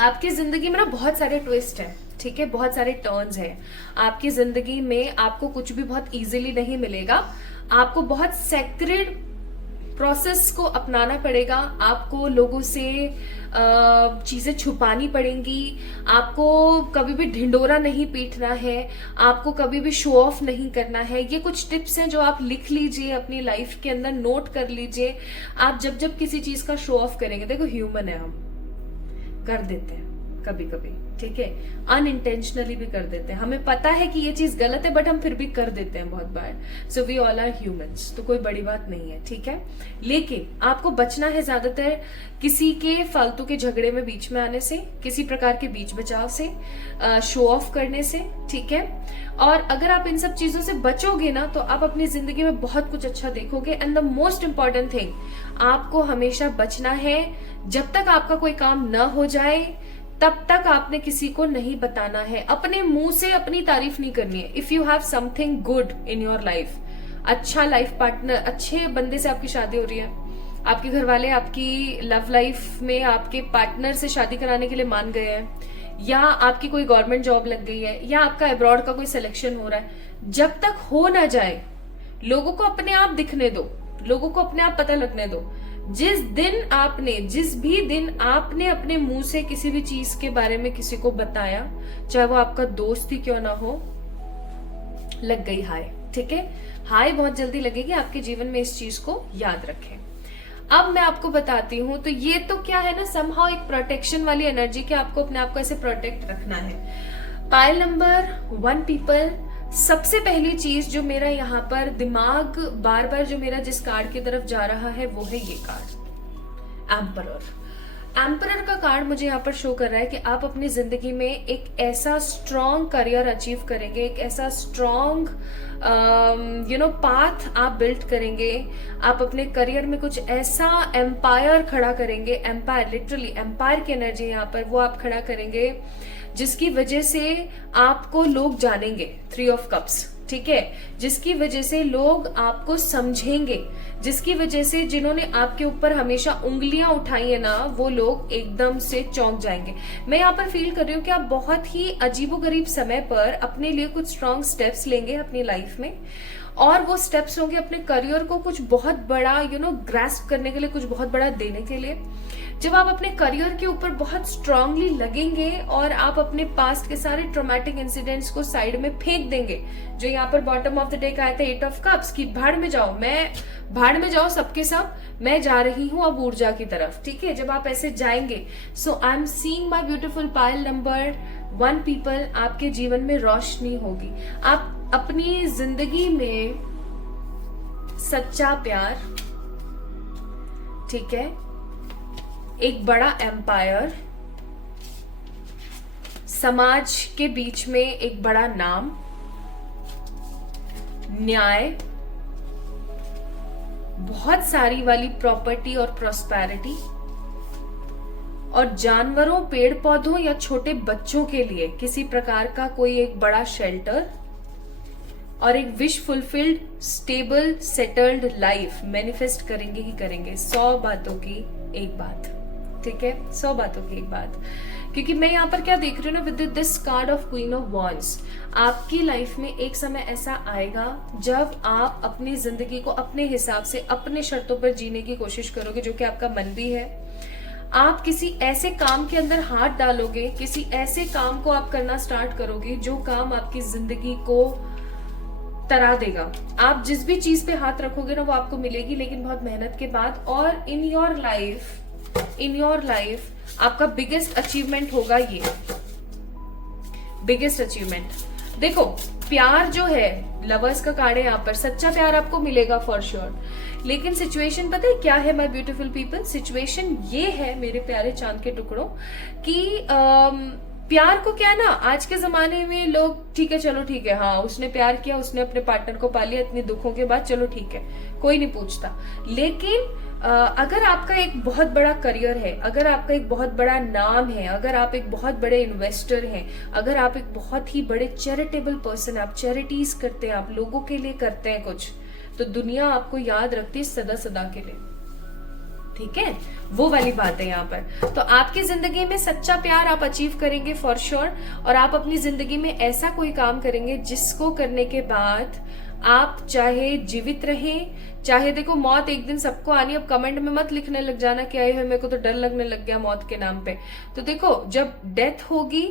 आपकी जिंदगी में ना बहुत सारे ट्विस्ट हैं, ठीक है, बहुत सारे टर्न्स हैं आपकी जिंदगी में। आपको कुछ भी बहुत इजीली नहीं मिलेगा, आपको बहुत सेक्रेड प्रोसेस को अपनाना पड़ेगा, आपको लोगों से चीजें छुपानी पड़ेंगी, आपको कभी भी ढिंडोरा नहीं पीटना है, आपको कभी भी शो ऑफ नहीं करना है। ये कुछ टिप्स हैं जो आप लिख लीजिए, अपनी लाइफ के अंदर नोट कर लीजिए। आप जब जब किसी चीज का शो ऑफ करेंगे, देखो ह्यूमन है, हम कर देते हैं कभी कभी, ठीक है, अनइंटेंशनली भी कर देते हैं, हमें पता है कि ये चीज गलत है बट हम फिर भी कर देते हैं बहुत बार। So we all are humans, तो कोई बड़ी बात नहीं है, ठीक है। लेकिन आपको बचना है ज्यादातर किसी के फालतू के झगड़े में बीच में आने से, किसी प्रकार के बीच बचाव से, शो ऑफ करने से, ठीक है। और अगर आप इन सब चीजों से बचोगे ना तो आप अपनी जिंदगी में बहुत कुछ अच्छा देखोगे। And the most important thing, आपको हमेशा बचना है, जब तक आपका कोई काम न हो जाए तब तक आपने किसी को नहीं बताना है, अपने मुंह से अपनी तारीफ नहीं करनी है। If you have something good in your life, अच्छा लाइफ पार्टनर, अच्छे बंदे से आपकी शादी हो रही है, आपके घर वाले आपकी लव लाइफ में आपके पार्टनर से शादी कराने के लिए मान गए हैं, या आपकी कोई गवर्नमेंट जॉब लग गई है, या आपका अब्रॉड का कोई सिलेक्शन हो रहा है, जब तक हो ना जाए लोगों को अपने आप दिखने दो, लोगों को अपने आप पता लगने दो। जिस भी दिन आपने अपने मुंह से किसी भी चीज के बारे में किसी को बताया, चाहे वो आपका दोस्त ही क्यों ना हो, लग गई हाय, ठीक है, हाय बहुत जल्दी लगेगी। आपके जीवन में इस चीज को याद रखें। अब मैं आपको बताती हूं, तो ये तो क्या है ना, समहाउ एक प्रोटेक्शन वाली एनर्जी कि आपको अपने आप को ऐसे प्रोटेक्ट रखना है। पाइल नंबर 1 पीपल, सबसे पहली चीज जो मेरा यहाँ पर दिमाग बार बार जो मेरा जिस कार्ड की तरफ जा रहा है वो है ये कार्ड, एम्परर। एम्परर का कार्ड मुझे यहाँ पर शो कर रहा है कि आप अपनी जिंदगी में एक ऐसा स्ट्रॉन्ग करियर अचीव करेंगे, एक ऐसा स्ट्रॉन्ग पाथ आप बिल्ड करेंगे। आप अपने करियर में कुछ ऐसा एम्पायर खड़ा करेंगे, एम्पायर लिटरली एम्पायर की एनर्जी यहाँ पर, वो आप खड़ा करेंगे जिसकी वजह से आपको लोग जानेंगे। 3 ऑफ कप्स, ठीक है, जिसकी वजह से लोग आपको समझेंगे, जिसकी वजह से जिन्होंने आपके ऊपर हमेशा उंगलियां उठाई है ना, वो लोग एकदम से चौंक जाएंगे। मैं यहाँ पर फील कर रही हूँ कि आप बहुत ही अजीबोगरीब समय पर अपने लिए कुछ स्ट्रॉन्ग स्टेप्स लेंगे अपनी लाइफ में, और वो स्टेप्स होंगे अपने करियर को कुछ बहुत बड़ा ग्रास्प करने के लिए, कुछ बहुत बड़ा देने के लिए। जब आप अपने करियर के ऊपर बहुत स्ट्रांगली लगेंगे और आप अपने पास्ट के सारे ट्रॉमेटिक इंसिडेंट्स को साइड में फेंक देंगे, जो यहाँ पर बॉटम ऑफ द डेक आया था 8 ऑफ कप्स की भाड़ में जाओ, भाड़ में जाओ सबके सब, मैं जा रही हूँ अब ऊर्जा की तरफ, ठीक है। जब आप ऐसे जाएंगे, so I am seeing my beautiful pile number 1 people, आपके जीवन में रोशनी होगी। आप अपनी जिंदगी में सच्चा प्यार, ठीक है, एक बड़ा एम्पायर, समाज के बीच में एक बड़ा नाम, न्याय, बहुत सारी वाली प्रॉपर्टी और प्रॉस्पेरिटी, और जानवरों, पेड़ पौधों या छोटे बच्चों के लिए किसी प्रकार का कोई एक बड़ा शेल्टर, और एक wish fulfilled stable settled life manifest करेंगे ही करेंगे। 100 बातों की एक बात, ठीक है, 100 बातों की एक बात। क्योंकि मैं यहाँ पर क्या देख रही हूँ ना, with this card of queen of wands, आपकी लाइफ में एक समय ऐसा आएगा जब आप अपनी जिंदगी को अपने हिसाब से, अपने शर्तों पर जीने की कोशिश करोगे, जो कि आपका मन भी है। आप किसी ऐसे काम के अंदर हाथ डालोगे, किसी ऐसे काम को आप करना स्टार्ट करोगे जो काम आपकी जिंदगी को तरा देगा। आप जिस भी चीज पे हाथ रखोगे ना वो आपको मिलेगी, लेकिन बहुत मेहनत के बाद। और इन your life in your life आपका बिगेस्ट अचीवमेंट होगा ये, बिगेस्ट अचीवमेंट। देखो प्यार जो है, लवर्स का कार्ड है यहाँ पर, सच्चा प्यार आपको मिलेगा फॉर श्योर, लेकिन सिचुएशन पता है क्या है माय ब्यूटीफुल पीपल? सिचुएशन ये है मेरे प्यारे चांद के टुकड़ों कि प्यार को क्या ना, आज के जमाने में लोग ठीक है चलो ठीक है, हाँ उसने प्यार किया, उसने अपने पार्टनर को पा लिया इतनी दुखों के बाद, चलो ठीक है कोई नहीं पूछता। लेकिन अगर आपका एक बहुत बड़ा करियर है, अगर आपका एक बहुत बड़ा नाम है, अगर आप एक बहुत बड़े इन्वेस्टर हैं, अगर आप एक बहुत ही बड़े चैरिटेबल पर्सन, आप चैरिटीज करते हैं, आप लोगों के लिए करते हैं कुछ, तो दुनिया आपको याद रखती है सदा सदा के लिए। ठीक है, वो वाली बात है यहाँ पर। तो आपकी जिंदगी में सच्चा प्यार आप अचीव करेंगे फॉर श्योर, और आप अपनी जिंदगी में ऐसा कोई काम करेंगे जिसको करने के बाद आप चाहे जीवित रहें, चाहे देखो मौत एक दिन सबको आनी। अब कमेंट में मत लिखने लग जाना कि आए मेरे को तो डर लगने लग गया मौत के नाम पे। तो देखो जब डेथ होगी,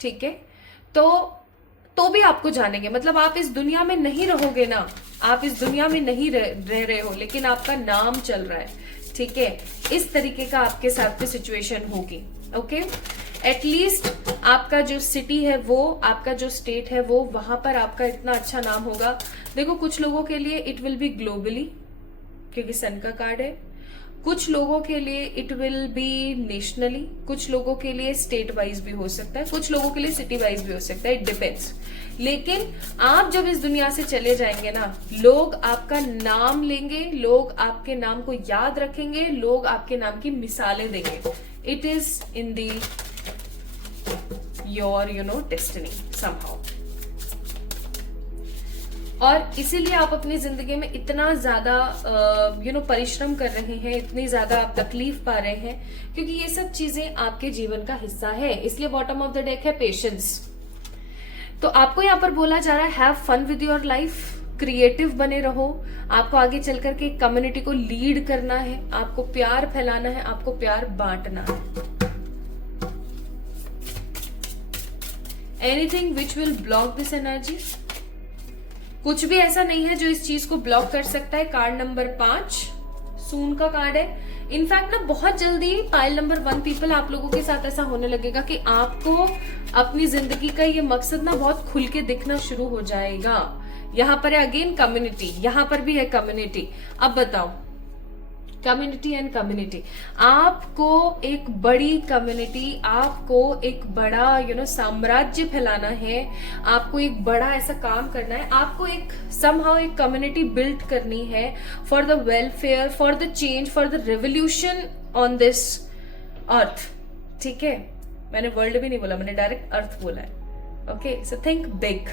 ठीक है, तो भी आपको जानेंगे, मतलब आप इस दुनिया में नहीं रहोगे ना, आप इस दुनिया में नहीं रह रहे हो, लेकिन आपका नाम चल रहा है। ठीक है, इस तरीके का आपके साथ पे सिचुएशन होगी। ओके, एटलीस्ट आपका जो सिटी है वो, आपका जो स्टेट है वो, वहां पर आपका इतना अच्छा नाम होगा। देखो कुछ लोगों के लिए इट विल बी ग्लोबली, क्योंकि सन का कार्ड है, कुछ लोगों के लिए इट विल बी नेशनली, कुछ लोगों के लिए स्टेट वाइज भी हो सकता है, कुछ लोगों के लिए सिटी वाइज भी हो सकता है, इट डिपेंड्स। लेकिन आप जब इस दुनिया से चले जाएंगे ना, लोग आपका नाम लेंगे, लोग आपके नाम को याद रखेंगे, लोग आपके नाम की मिसालें देंगे। It is in the your destiny somehow. और इसीलिए आप अपनी जिंदगी में इतना ज्यादा परिश्रम कर रहे हैं, इतनी ज्यादा आप तकलीफ पा रहे हैं, क्योंकि ये सब चीजें आपके जीवन का हिस्सा है। इसलिए बॉटम ऑफ द डेक है पेशेंस। तो आपको यहाँ पर बोला जा रहा है have fun with your life, creative बने रहो, आपको आगे चल करके कम्युनिटी को लीड करना है, आपको प्यार फैलाना है, आपको प्यार बांटना है। Anything which will block this energy, कुछ भी ऐसा नहीं है जो इस चीज को ब्लॉक कर सकता है। कार्ड नंबर 5 सून का कार्ड है। इनफैक्ट ना बहुत जल्दी पाइल नंबर 1 पीपल आप लोगों के साथ ऐसा होने लगेगा कि आपको अपनी जिंदगी का ये मकसद ना बहुत खुल के दिखना शुरू हो जाएगा। यहाँ पर है अगेन कम्युनिटी, यहाँ पर भी है कम्युनिटी। अब बताओ, कम्युनिटी एंड कम्युनिटी, आपको एक बड़ी कम्युनिटी, आपको एक बड़ा साम्राज्य फैलाना है, आपको एक बड़ा ऐसा काम करना है, आपको एक समहाउ एक कम्युनिटी बिल्ड करनी है for the welfare, for the change, for the revolution on this earth. ठीक है, मैंने वर्ल्ड भी नहीं बोला, मैंने डायरेक्ट अर्थ बोला है। Okay, so think big.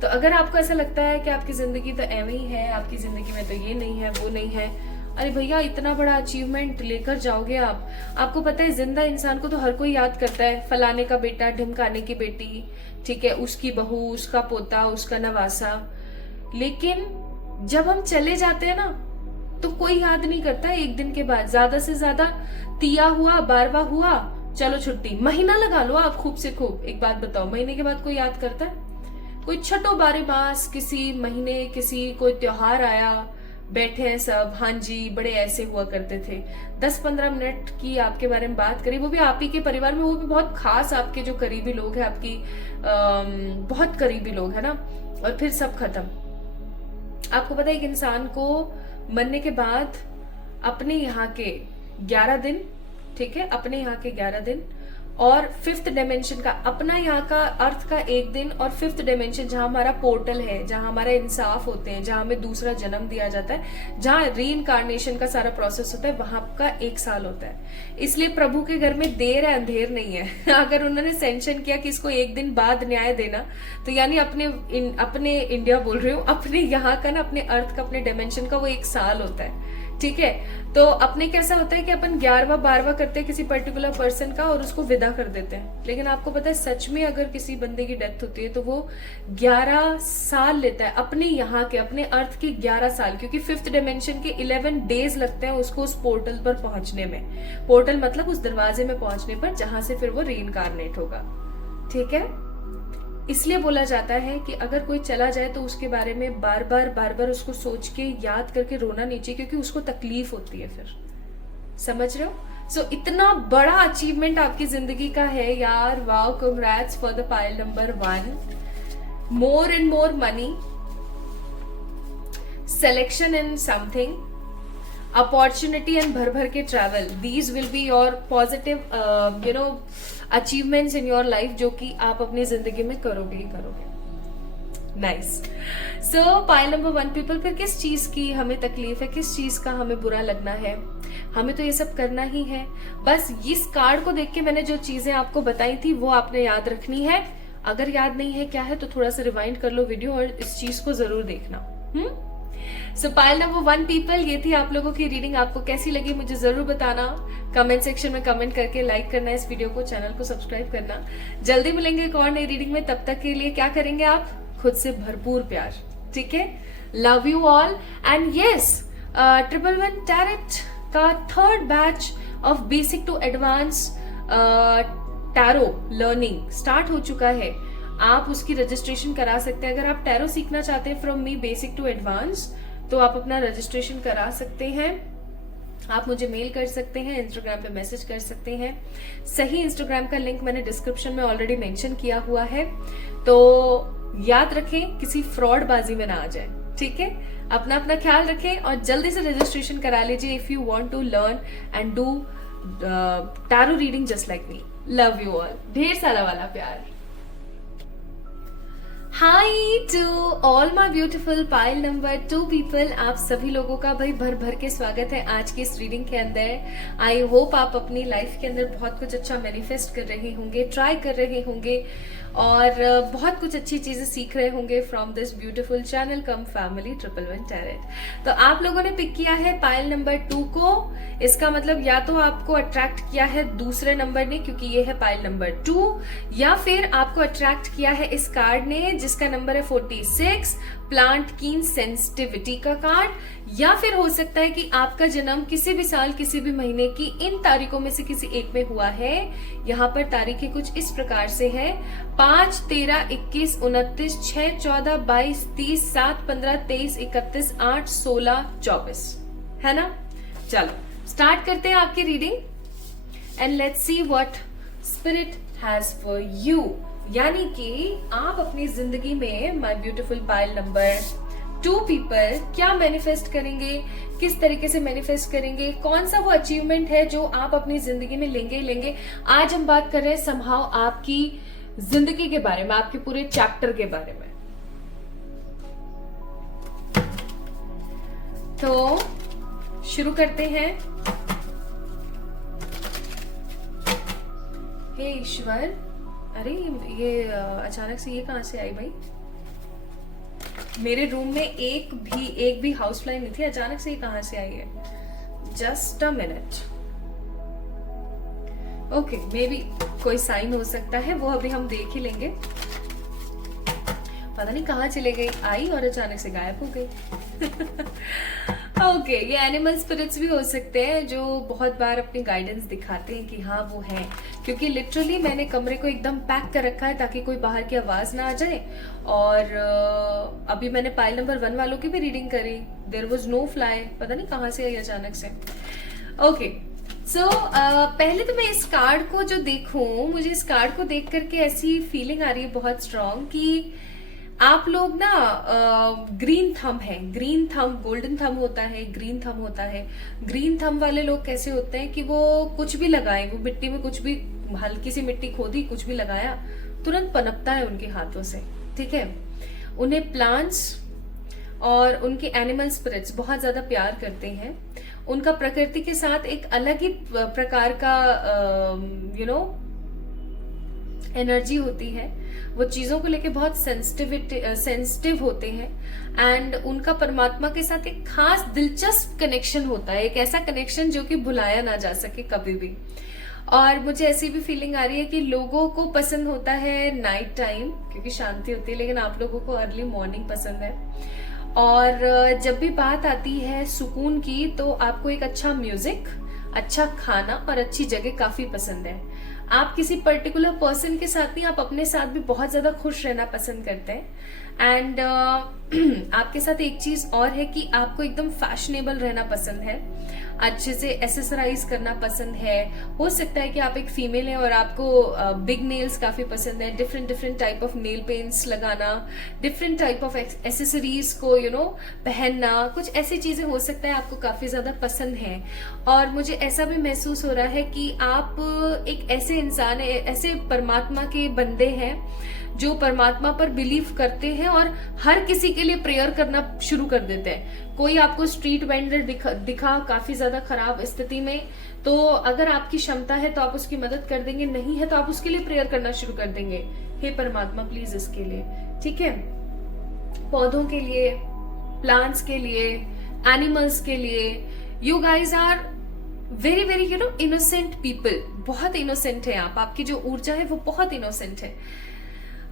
तो अगर आपको ऐसा लगता है कि आपकी जिंदगी तो ऐਵੇਂ ही है, आपकी जिंदगी में तो ये नहीं है वो नहीं है, अरे भैया इतना बड़ा अचीवमेंट लेकर जाओगे आप। आपको पता है जिंदा इंसान को तो हर कोई याद करता है, फलाने का बेटा, ढिमकाने की बेटी, ठीक है, उसकी बहू, उसका पोता, उसका नवासा। लेकिन जब हम चले जाते हैं ना तो कोई याद नहीं करता। एक दिन के बाद ज्यादा से ज्यादा तिया हुआ, बारवा हुआ, चलो छुट्टी, महीना लगा लो आप खूब से खूब। एक बात बताओ, महीने के बाद कोई याद करता है? कोई छठो बारे मास, किसी महीने, किसी कोई त्योहार आया, बैठे हैं सब, हाँ जी बड़े ऐसे हुआ करते थे। 10-15 मिनट की आपके बारे में बात करी, वो भी आप ही के परिवार में, वो भी बहुत खास आपके जो करीबी लोग हैं, आपकी बहुत करीबी लोग है ना, और फिर सब खत्म। आपको पता है एक इंसान को मरने के बाद अपने यहाँ के 11 दिन, ठीक है, अपने यहाँ के 11 दिन और 5th डायमेंशन का, अपना यहाँ का अर्थ का 1 दिन, और 5th डायमेंशन जहां हमारा पोर्टल है, जहां हमारा इंसाफ होते हैं, जहां हमें दूसरा जन्म दिया जाता है, जहां रीइंकार्नेशन का सारा प्रोसेस होता है, वहां का 1 साल होता है। इसलिए प्रभु के घर में देर है अंधेर नहीं है। अगर उन्होंने सेंशन किया कि इसको 1 दिन बाद न्याय देना, तो यानी अपने इंडिया बोल रही हूँ, अपने यहाँ का ना, अपने अर्थ का, अपने डायमेंशन का वो 1 साल होता है। ठीक है, तो अपने कैसा होता है कि अपन 11वां 12वां करते हैं किसी पर्टिकुलर पर्सन का और उसको विदा कर देते हैं। लेकिन आपको पता है सच में अगर किसी बंदे की डेथ होती है तो वो 11 साल लेता है, अपने यहाँ के, अपने अर्थ के 11 साल, क्योंकि 5th डायमेंशन के 11 डेज लगते हैं उसको उस पोर्टल पर पहुंचने में। पोर्टल मतलब उस दरवाजे में पहुंचने पर, जहां से फिर वो रीइंकार्नेट होगा। ठीक है, इसलिए बोला जाता है कि अगर कोई चला जाए तो उसके बारे में बार बार उसको सोच के याद करके रोना नहीं चाहिए, क्योंकि उसको तकलीफ होती है फिर। समझ रहे हो? सो इतना बड़ा अचीवमेंट आपकी जिंदगी का है यार, wow, congrats for the pile number 1. More and more money, selection in something, opportunity and भर भर के travel. These will be your positive achievements in your life, जो कि आप अपनी जिंदगी में करोगे ही करोगे. नाइस. सो पाइल नंबर 1 पीपल, फिर किस चीज की हमें तकलीफ है, किस चीज का हमें बुरा लगना है? हमें तो ये सब करना ही है. बस इस कार्ड को देख के मैंने जो चीजें आपको बताई थी वो आपने याद रखनी है. अगर याद नहीं है क्या है तो थोड़ा सा रिवाइंड कर लो वीडियो और इस चीज को जरूर देखना. सो पाइल नंबर 1 पीपल, ये थी आप लोगों की रीडिंग. आपको कैसी लगी मुझे जरूर बताना. कमेंट सेक्शन में कमेंट करके लाइक करना इस वीडियो को, चैनल को सब्सक्राइब करना. जल्दी मिलेंगे एक और नई रीडिंग में. तब तक के लिए क्या करेंगे आप? खुद से भरपूर प्यार. ठीक है? Love you all. And yes, 111 tarot का 3rd batch of basic to advance tarot learning start हो चुका है. आप उसकी रजिस्ट्रेशन करा सकते हैं. अगर आप टैरो सीखना चाहते हैं from me basic to advance, तो आप अपना रजिस्ट्रेशन करा सकते हैं. आप मुझे मेल कर सकते हैं, इंस्टाग्राम पे मैसेज कर सकते हैं. सही इंस्टाग्राम का लिंक मैंने डिस्क्रिप्शन में ऑलरेडी मेंशन किया हुआ है. तो याद रखें, किसी फ्रॉड बाजी में ना आ जाए. ठीक है? अपना अपना ख्याल रखें और जल्दी से रजिस्ट्रेशन करा लीजिए if you want to learn and do tarot reading just like me. Love you all. ढेर सारा वाला प्यार. Hi to all my beautiful pile number 2 people. आप सभी लोगों का भाई भर भर के स्वागत है आज की इस रीडिंग के अंदर. आई होप आप अपनी लाइफ के अंदर बहुत कुछ अच्छा मैनिफेस्ट कर रहे होंगे, ट्राई कर रहे होंगे और बहुत कुछ अच्छी चीजें सीख रहे होंगे from this beautiful channel come family 111 tarot. तो आप लोगों ने पिक किया है पाइल नंबर 2 को. इसका मतलब या तो आपको अट्रैक्ट किया है दूसरे नंबर ने, क्योंकि ये है पाइल नंबर 2, या फिर आपको अट्रैक्ट किया है इस कार्ड ने जिसका नंबर है 46, प्लांट की सेंसिटिविटी का कार्ड. या फिर हो सकता है कि आपका जन्म किसी भी साल किसी भी महीने की इन तारीखों में से किसी एक में हुआ है. यहाँ पर तारीखें कुछ इस प्रकार से है: 5, 13, 21, 29, 6, 14, 22, 30, 7, 15, 23, 31, 8, 16, 24. है ना? चलो स्टार्ट करते हैं आपकी reading and let's see what spirit has for you. यानी कि आप अपनी जिंदगी में my beautiful pile number 2 people क्या मैनिफेस्ट करेंगे, किस तरीके से मैनिफेस्ट करेंगे, कौन सा वो अचीवमेंट है जो आप अपनी जिंदगी में लेंगे. आज हम बात कर रहे हैं समहाउ आपकी जिंदगी के बारे में, आपके पूरे चैप्टर के बारे में. तो शुरू करते हैं. हे ईश्वर, अरे ये अचानक से ये कहां से आई भाई? मेरे रूम में एक भी हाउस फ्लाई नहीं थी, अचानक से ये कहां से आई है? Just a minute. Okay, may be कोई साइन हो सकता है, वो अभी हम देख ही लेंगे. पता नहीं कहाँ चले गई, आई और अचानक से गायब हो गई. ओके, ये एनिमल स्पिरिट्स भी हो सकते हैं जो बहुत बार अपनी गाइडेंस दिखाते हैं कि हाँ वो है, क्योंकि लिटरली मैंने कमरे को एकदम पैक कर रखा है ताकि कोई बाहर की आवाज ना आ जाए. और अभी मैंने पाइल नंबर 1 वालों की भी रीडिंग करी, देयर वाज नो फ्लाई, पता नहीं कहाँ से आई अचानक से. ओके, सो पहले तो मैं इस कार्ड को जो देखूं, मुझे इस कार्ड को देख करके ऐसी फीलिंग आ रही है बहुत स्ट्रांग कि आप लोग ना ग्रीन थंब है. ग्रीन थंब, गोल्डन थंब होता है, ग्रीन थंब होता है. ग्रीन थंब वाले लोग कैसे होते हैं कि वो कुछ भी लगाए, वो मिट्टी में कुछ भी, हल्की सी मिट्टी खोदी, कुछ भी लगाया, तुरंत पनपता है उनके हाथों से. ठीक है? उन्हें प्लांट्स और उनके एनिमल स्पिरिट्स बहुत ज्यादा प्यार करते हैं. उनका प्रकृति के साथ एक अलग ही प्रकार का एनर्जी होती है. वो चीजों को लेके बहुत सेंसिटिव होते हैं. एंड उनका परमात्मा के साथ एक खास दिलचस्प कनेक्शन होता है, एक ऐसा कनेक्शन जो कि भुलाया ना जा सके कभी भी. और मुझे ऐसी भी फीलिंग आ रही है कि लोगों को पसंद होता है नाइट टाइम क्योंकि शांति होती है, लेकिन आप लोगों को अर्ली मॉर्निंग पसंद है. और जब भी बात आती है सुकून की, तो आपको एक अच्छा म्यूजिक, अच्छा खाना और अच्छी जगह काफी पसंद है. आप किसी पर्टिकुलर पर्सन के साथ नहीं, आप अपने साथ भी बहुत ज्यादा खुश रहना पसंद करते हैं. एंड आपके साथ एक चीज और है कि आपको एकदम फैशनेबल रहना पसंद है. अच्छे से एसेसराइज करना पसंद है। हो सकता है कि आप एक फीमेल हैं और आपको बिग नेल्स काफी पसंद है, different different type of nail paints लगाना, डिफरेंट टाइप ऑफ एसेसरीज को पहनना, कुछ ऐसी चीजें हो सकता है आपको काफी ज्यादा पसंद है। और मुझे ऐसा भी महसूस हो रहा है कि आप एक ऐसे इंसान है, ऐसे परमात्मा के बंदे हैं जो परमात्मा पर बिलीव करते हैं और हर किसी के लिए प्रेयर करना शुरू कर देते हैं। कोई आपको स्ट्रीट वेंडर दिखा काफी ज्यादा खराब स्थिति में, तो अगर आपकी क्षमता है तो आप उसकी मदद कर देंगे, नहीं है तो आप उसके लिए प्रेयर करना शुरू कर देंगे, हे परमात्मा प्लीज इसके लिए। ठीक है, पौधों के लिए, प्लांट्स के लिए, एनिमल्स के लिए। You guys are very very innocent people, बहुत इनोसेंट है आप, आपकी जो ऊर्जा है वो बहुत इनोसेंट है।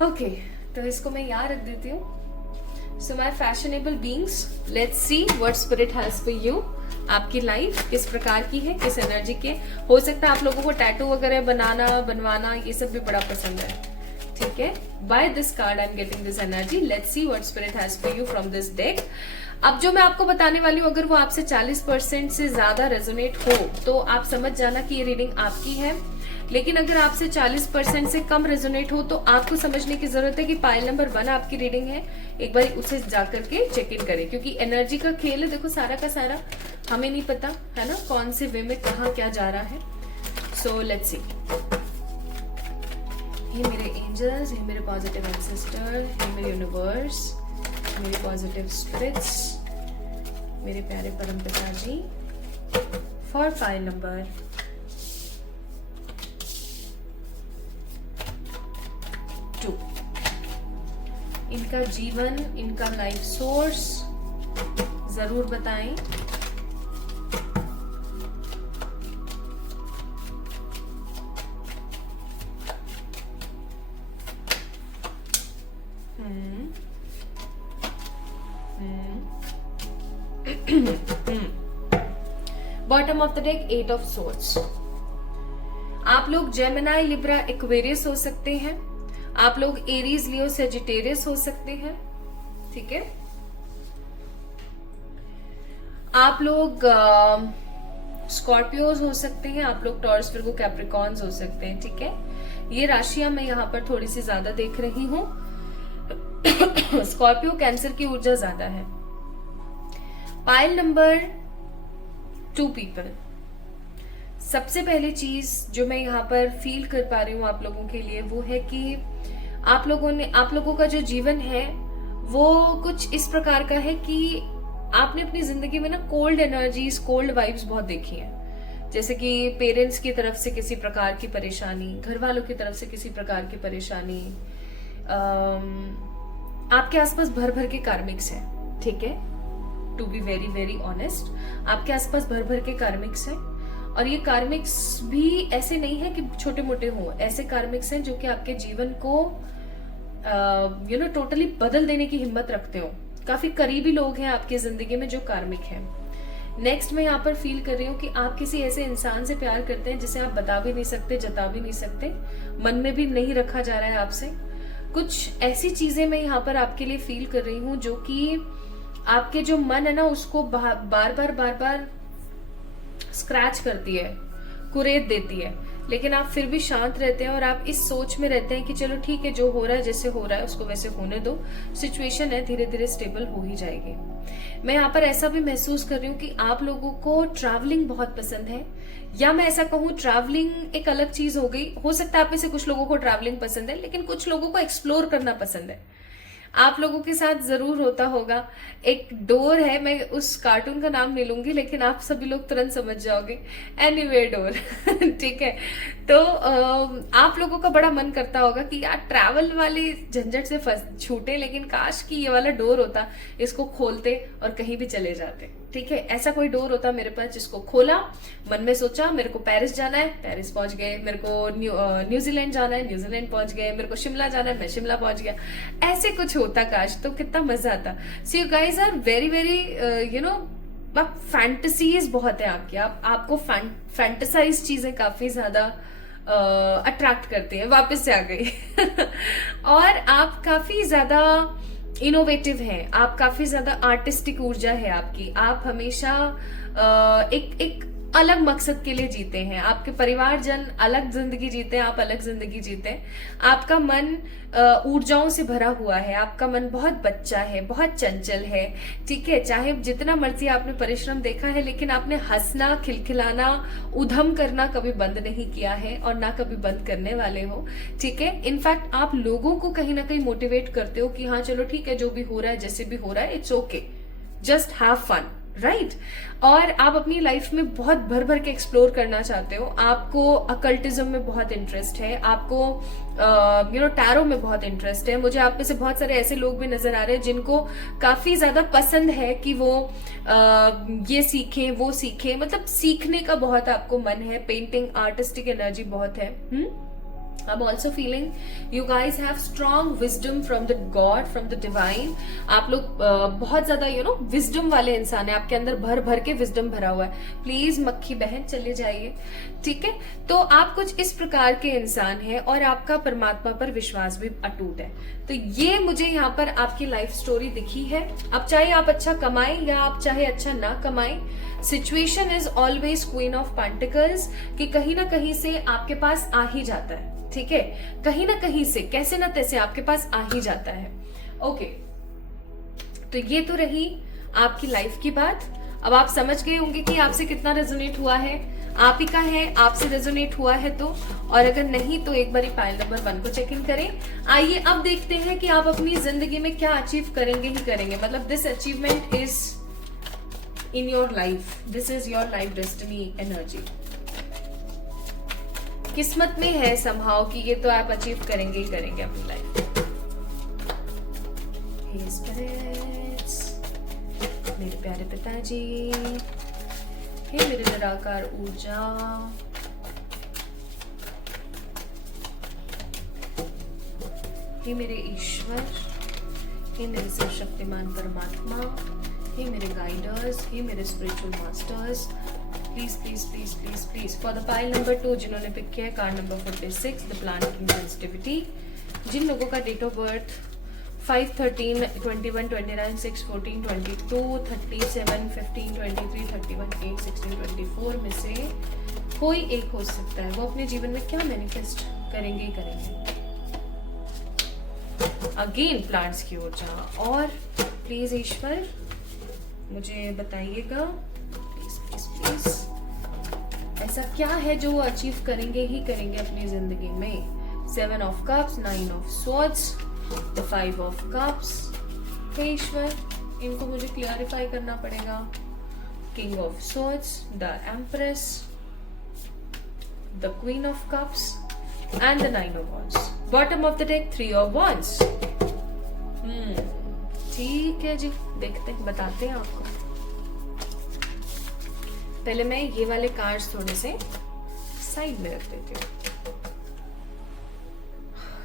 ओके, तो इसको मैं यहाँ रख देती हूँ। So my fashionable beings, let's see what spirit has for you. आपकी लाइफ किस प्रकार की है, किस एनर्जी के। हो सकता है आप लोगों को टैटू वगैरह बनवाना ये सब भी बड़ा पसंद है। ठीक है, by this card I am getting this energy. Let's see what spirit has for you from this deck. अब जो मैं आपको बताने वाली हूँ, अगर वो आपसे 40% से ज्यादा रेजोनेट हो तो आप समझ जाना कि ये रीडिंग आपकी है। लेकिन अगर आपसे 40% से कम रेजोनेट हो तो आपको समझने की जरूरत है कि पाइल नंबर 1 आपकी रीडिंग है। एक बार उसे जाकर के चेक इन करें, क्योंकि एनर्जी का खेल है, देखो सारा का सारा हमें नहीं पता है ना कौन से वे में कहाँ क्या जा रहा है। So let's see. हे मेरे एंजल्स, हे मेरे पॉजिटिव एंसेस्टर, हे मेरे यूनिवर्स, मेरे पॉजिटिव स्पिरिट्स, मेरे प्यारे परम पिताजी, फॉर पाइल नंबर 2। इनका जीवन, इनका लाइफ सोर्स जरूर बताएं। Bottom of the deck 8 of swords. आप लोग जेमिनाई, लिब्रा, एक्वेरियस हो सकते हैं। आप लोग एरीज, लियो, सेजिटेरियस हो सकते हैं। ठीक है, आप लोग स्कॉर्पियोज हो सकते हैं। आप लोग टॉरस, विर्गो, कैप्रिकॉर्न्स हो सकते हैं। ठीक है, ये राशियां मैं यहाँ पर थोड़ी सी ज्यादा देख रही हूँ। स्कॉर्पियो, कैंसर की ऊर्जा ज्यादा है। Pile number 2 people. सबसे पहली चीज जो मैं यहाँ पर फील कर पा रही हूँ आप लोगों के लिए वो है कि आप लोगों का जो जीवन है वो कुछ इस प्रकार का है कि आपने अपनी जिंदगी में ना कोल्ड एनर्जीज, कोल्ड वाइब्स बहुत देखी हैं। जैसे कि पेरेंट्स की तरफ से किसी प्रकार की परेशानी, घर वालों की तरफ से किसी प्रकार की परेशानी, आपके आसपास भर भर के कार्मिक्स हैं। ठीक है, to be very very honest, आपके आसपास भर भर के कार्मिक्स हैं। और ये कार्मिक्स भी ऐसे नहीं है कि छोटे मोटे हों, ऐसे कार्मिक्स हैं जो कि आपके जीवन को टोटली बदल देने की हिम्मत रखते हो। काफी करीबी लोग हैं आपकी जिंदगी में जो कार्मिक हैं। नेक्स्ट मैं यहाँ पर फील कर रही हूँ कि आप किसी ऐसे इंसान से प्यार करते हैं जिसे आप बता भी नहीं सकते, जता भी नहीं सकते, मन में भी नहीं रखा जा रहा है आपसे। कुछ ऐसी चीजें मैं यहाँ पर आपके लिए फील कर रही हूँ जो कि आपके जो मन है ना उसको बार बार स्क्रैच करती है, कुरेद देती है। लेकिन आप फिर भी शांत रहते हैं और आप इस सोच में रहते हैं कि चलो ठीक है, जो हो रहा है जैसे हो रहा है उसको वैसे होने दो, सिचुएशन है धीरे धीरे स्टेबल हो ही जाएगी। मैं यहाँ पर ऐसा भी महसूस कर रही हूँ कि आप लोगों को ट्रैवलिंग बहुत पसंद है, या मैं ऐसा कहूँ ट्रैवलिंग एक अलग चीज हो गई। हो सकता है आप में से कुछ लोगों को ट्रैवलिंग पसंद है, लेकिन कुछ लोगों को एक्सप्लोर करना पसंद है। आप लोगों के साथ जरूर होता होगा। एक डोर है, मैं उस कार्टून का नाम नहीं लूंगी लेकिन आप सभी लोग तुरंत समझ जाओगे, एनीवे डोर। ठीक है, तो आप लोगों का बड़ा मन करता होगा कि यार ट्रैवल वाली झंझट से छूटे, लेकिन काश कि ये वाला डोर होता, इसको खोलते और कहीं भी चले जाते। ठीक है, ऐसा कोई डोर होता मेरे पास जिसको खोला, मन में सोचा मेरे को पेरिस जाना है, पेरिस पहुंच गए, मेरे को न्यूजीलैंड जाना है, न्यूजीलैंड पहुंच गए, मेरे को शिमला जाना है, मैं शिमला पहुंच गया। ऐसे कुछ होता काश, तो कितना मजा आता। So you guys are very very fantasies बहुत है आपकी, आपको फैंटेसाइज चीजें काफी ज्यादा अट्रैक्ट करती हैं। वापस से आ गई। और आप काफी ज्यादा इनोवेटिव हैं, आप काफी ज्यादा आर्टिस्टिक ऊर्जा है आपकी, आप हमेशा एक अलग मकसद के लिए जीते हैं, आपके परिवारजन अलग जिंदगी जीते हैं, आप अलग जिंदगी जीते हैं। आपका मन ऊर्जाओं से भरा हुआ है, आपका मन बहुत बच्चा है, बहुत चंचल है, ठीक है। चाहे जितना मर्जी आपने परिश्रम देखा है, लेकिन आपने हंसना, खिलखिलाना, उधम करना कभी बंद नहीं किया है और ना कभी बंद करने वाले हो, ठीक है। इनफैक्ट आप लोगों को कहीं ना कहीं मोटिवेट करते हो कि हाँ चलो ठीक है, जो भी हो रहा है, जैसे भी हो रहा है, it's okay, just have fun, right. और आप अपनी लाइफ में बहुत भर भर के एक्सप्लोर करना चाहते हो, आपको अकल्टिज्म में बहुत इंटरेस्ट है, आपको टैरो में बहुत इंटरेस्ट है। मुझे आप में से बहुत सारे ऐसे लोग भी नजर आ रहे हैं जिनको काफी ज्यादा पसंद है कि वो ये सीखें, वो सीखें, मतलब सीखने का बहुत आपको मन है, पेंटिंग, आर्टिस्टिक एनर्जी बहुत है। I'm also feeling you guys have strong wisdom from the God, from the divine. आप लोग बहुत ज्यादा विजडम वाले इंसान है, आपके अंदर भर भर के विजडम भरा हुआ है। प्लीज मक्खी बहन चले जाइए, ठीक है। तो आप कुछ इस प्रकार के इंसान हैं और आपका परमात्मा पर विश्वास भी अटूट है। तो ये मुझे यहाँ पर आपकी लाइफ स्टोरी दिखी है। अब चाहे आप अच्छा कमाएं या आप चाहे अच्छा ना कमाएं, situation is always queen of pentacles, कि कहीं ना कहीं से आपके पास आ ही जाता है, ठीक है। कहीं ना कहीं से, कैसे ना तैसे आपके पास आ ही जाता है। ओके, तो ये तो रही आपकी लाइफ की बात। अब आप समझ गए होंगे कि आपसे कितना रेजोनेट हुआ है, आप ही का है, आपसे रेजोनेट हुआ है तो, और अगर नहीं तो एक बार पाइल नंबर 1 को चेक इन करें। आइए अब देखते हैं कि आप अपनी जिंदगी में क्या अचीव करेंगे ही करेंगे। मतलब this achievement is in your life, this is your life destiny energy. किस्मत में है समहाउ कि ये तो आप अचीव करेंगे ही करेंगे अपनी लाइफ। मेरे प्यारे पिताजी, हे मेरे निराकार ऊर्जा, हे मेरे ईश्वर, हे मेरे सर्वशक्तिमान परमात्मा, हे मेरे गाइडर्स, हे मेरे spiritual masters, please please please please please for the pile number 2 जिन्होंने पिक किया है, card number 46, the plant king sensitivity. जिन लोगों का डेट ऑफ बर्थ 5, 13, 21, 29, 6, 14, 22, 37, 15, 23, 31, 8, 16, 24 में से कोई एक हो सकता है, वो अपने जीवन में क्या मैनिफेस्ट करेंगे ही करेंगे। अगेन प्लांट्स की ऊर्जा, और प्लीज ईश्वर मुझे बताइएगा, प्लीज प्लीज प्लीज, ऐसा क्या है जो वो अचीव करेंगे ही करेंगे अपनी जिंदगी में। 7 of cups, 9 of swords, the 5 of cups. हे ईश्वर, इनको मुझे क्लियरिफाई करना पड़ेगा। King of swords, the empress, the queen of cups and the 9 of wands. Bottom of the deck 3 of wands. ठीक है जी, देखते हैं, बताते हैं आपको। पहले मैं ये वाले कार्ड्स थोड़े से साइड में रख देती हूँ,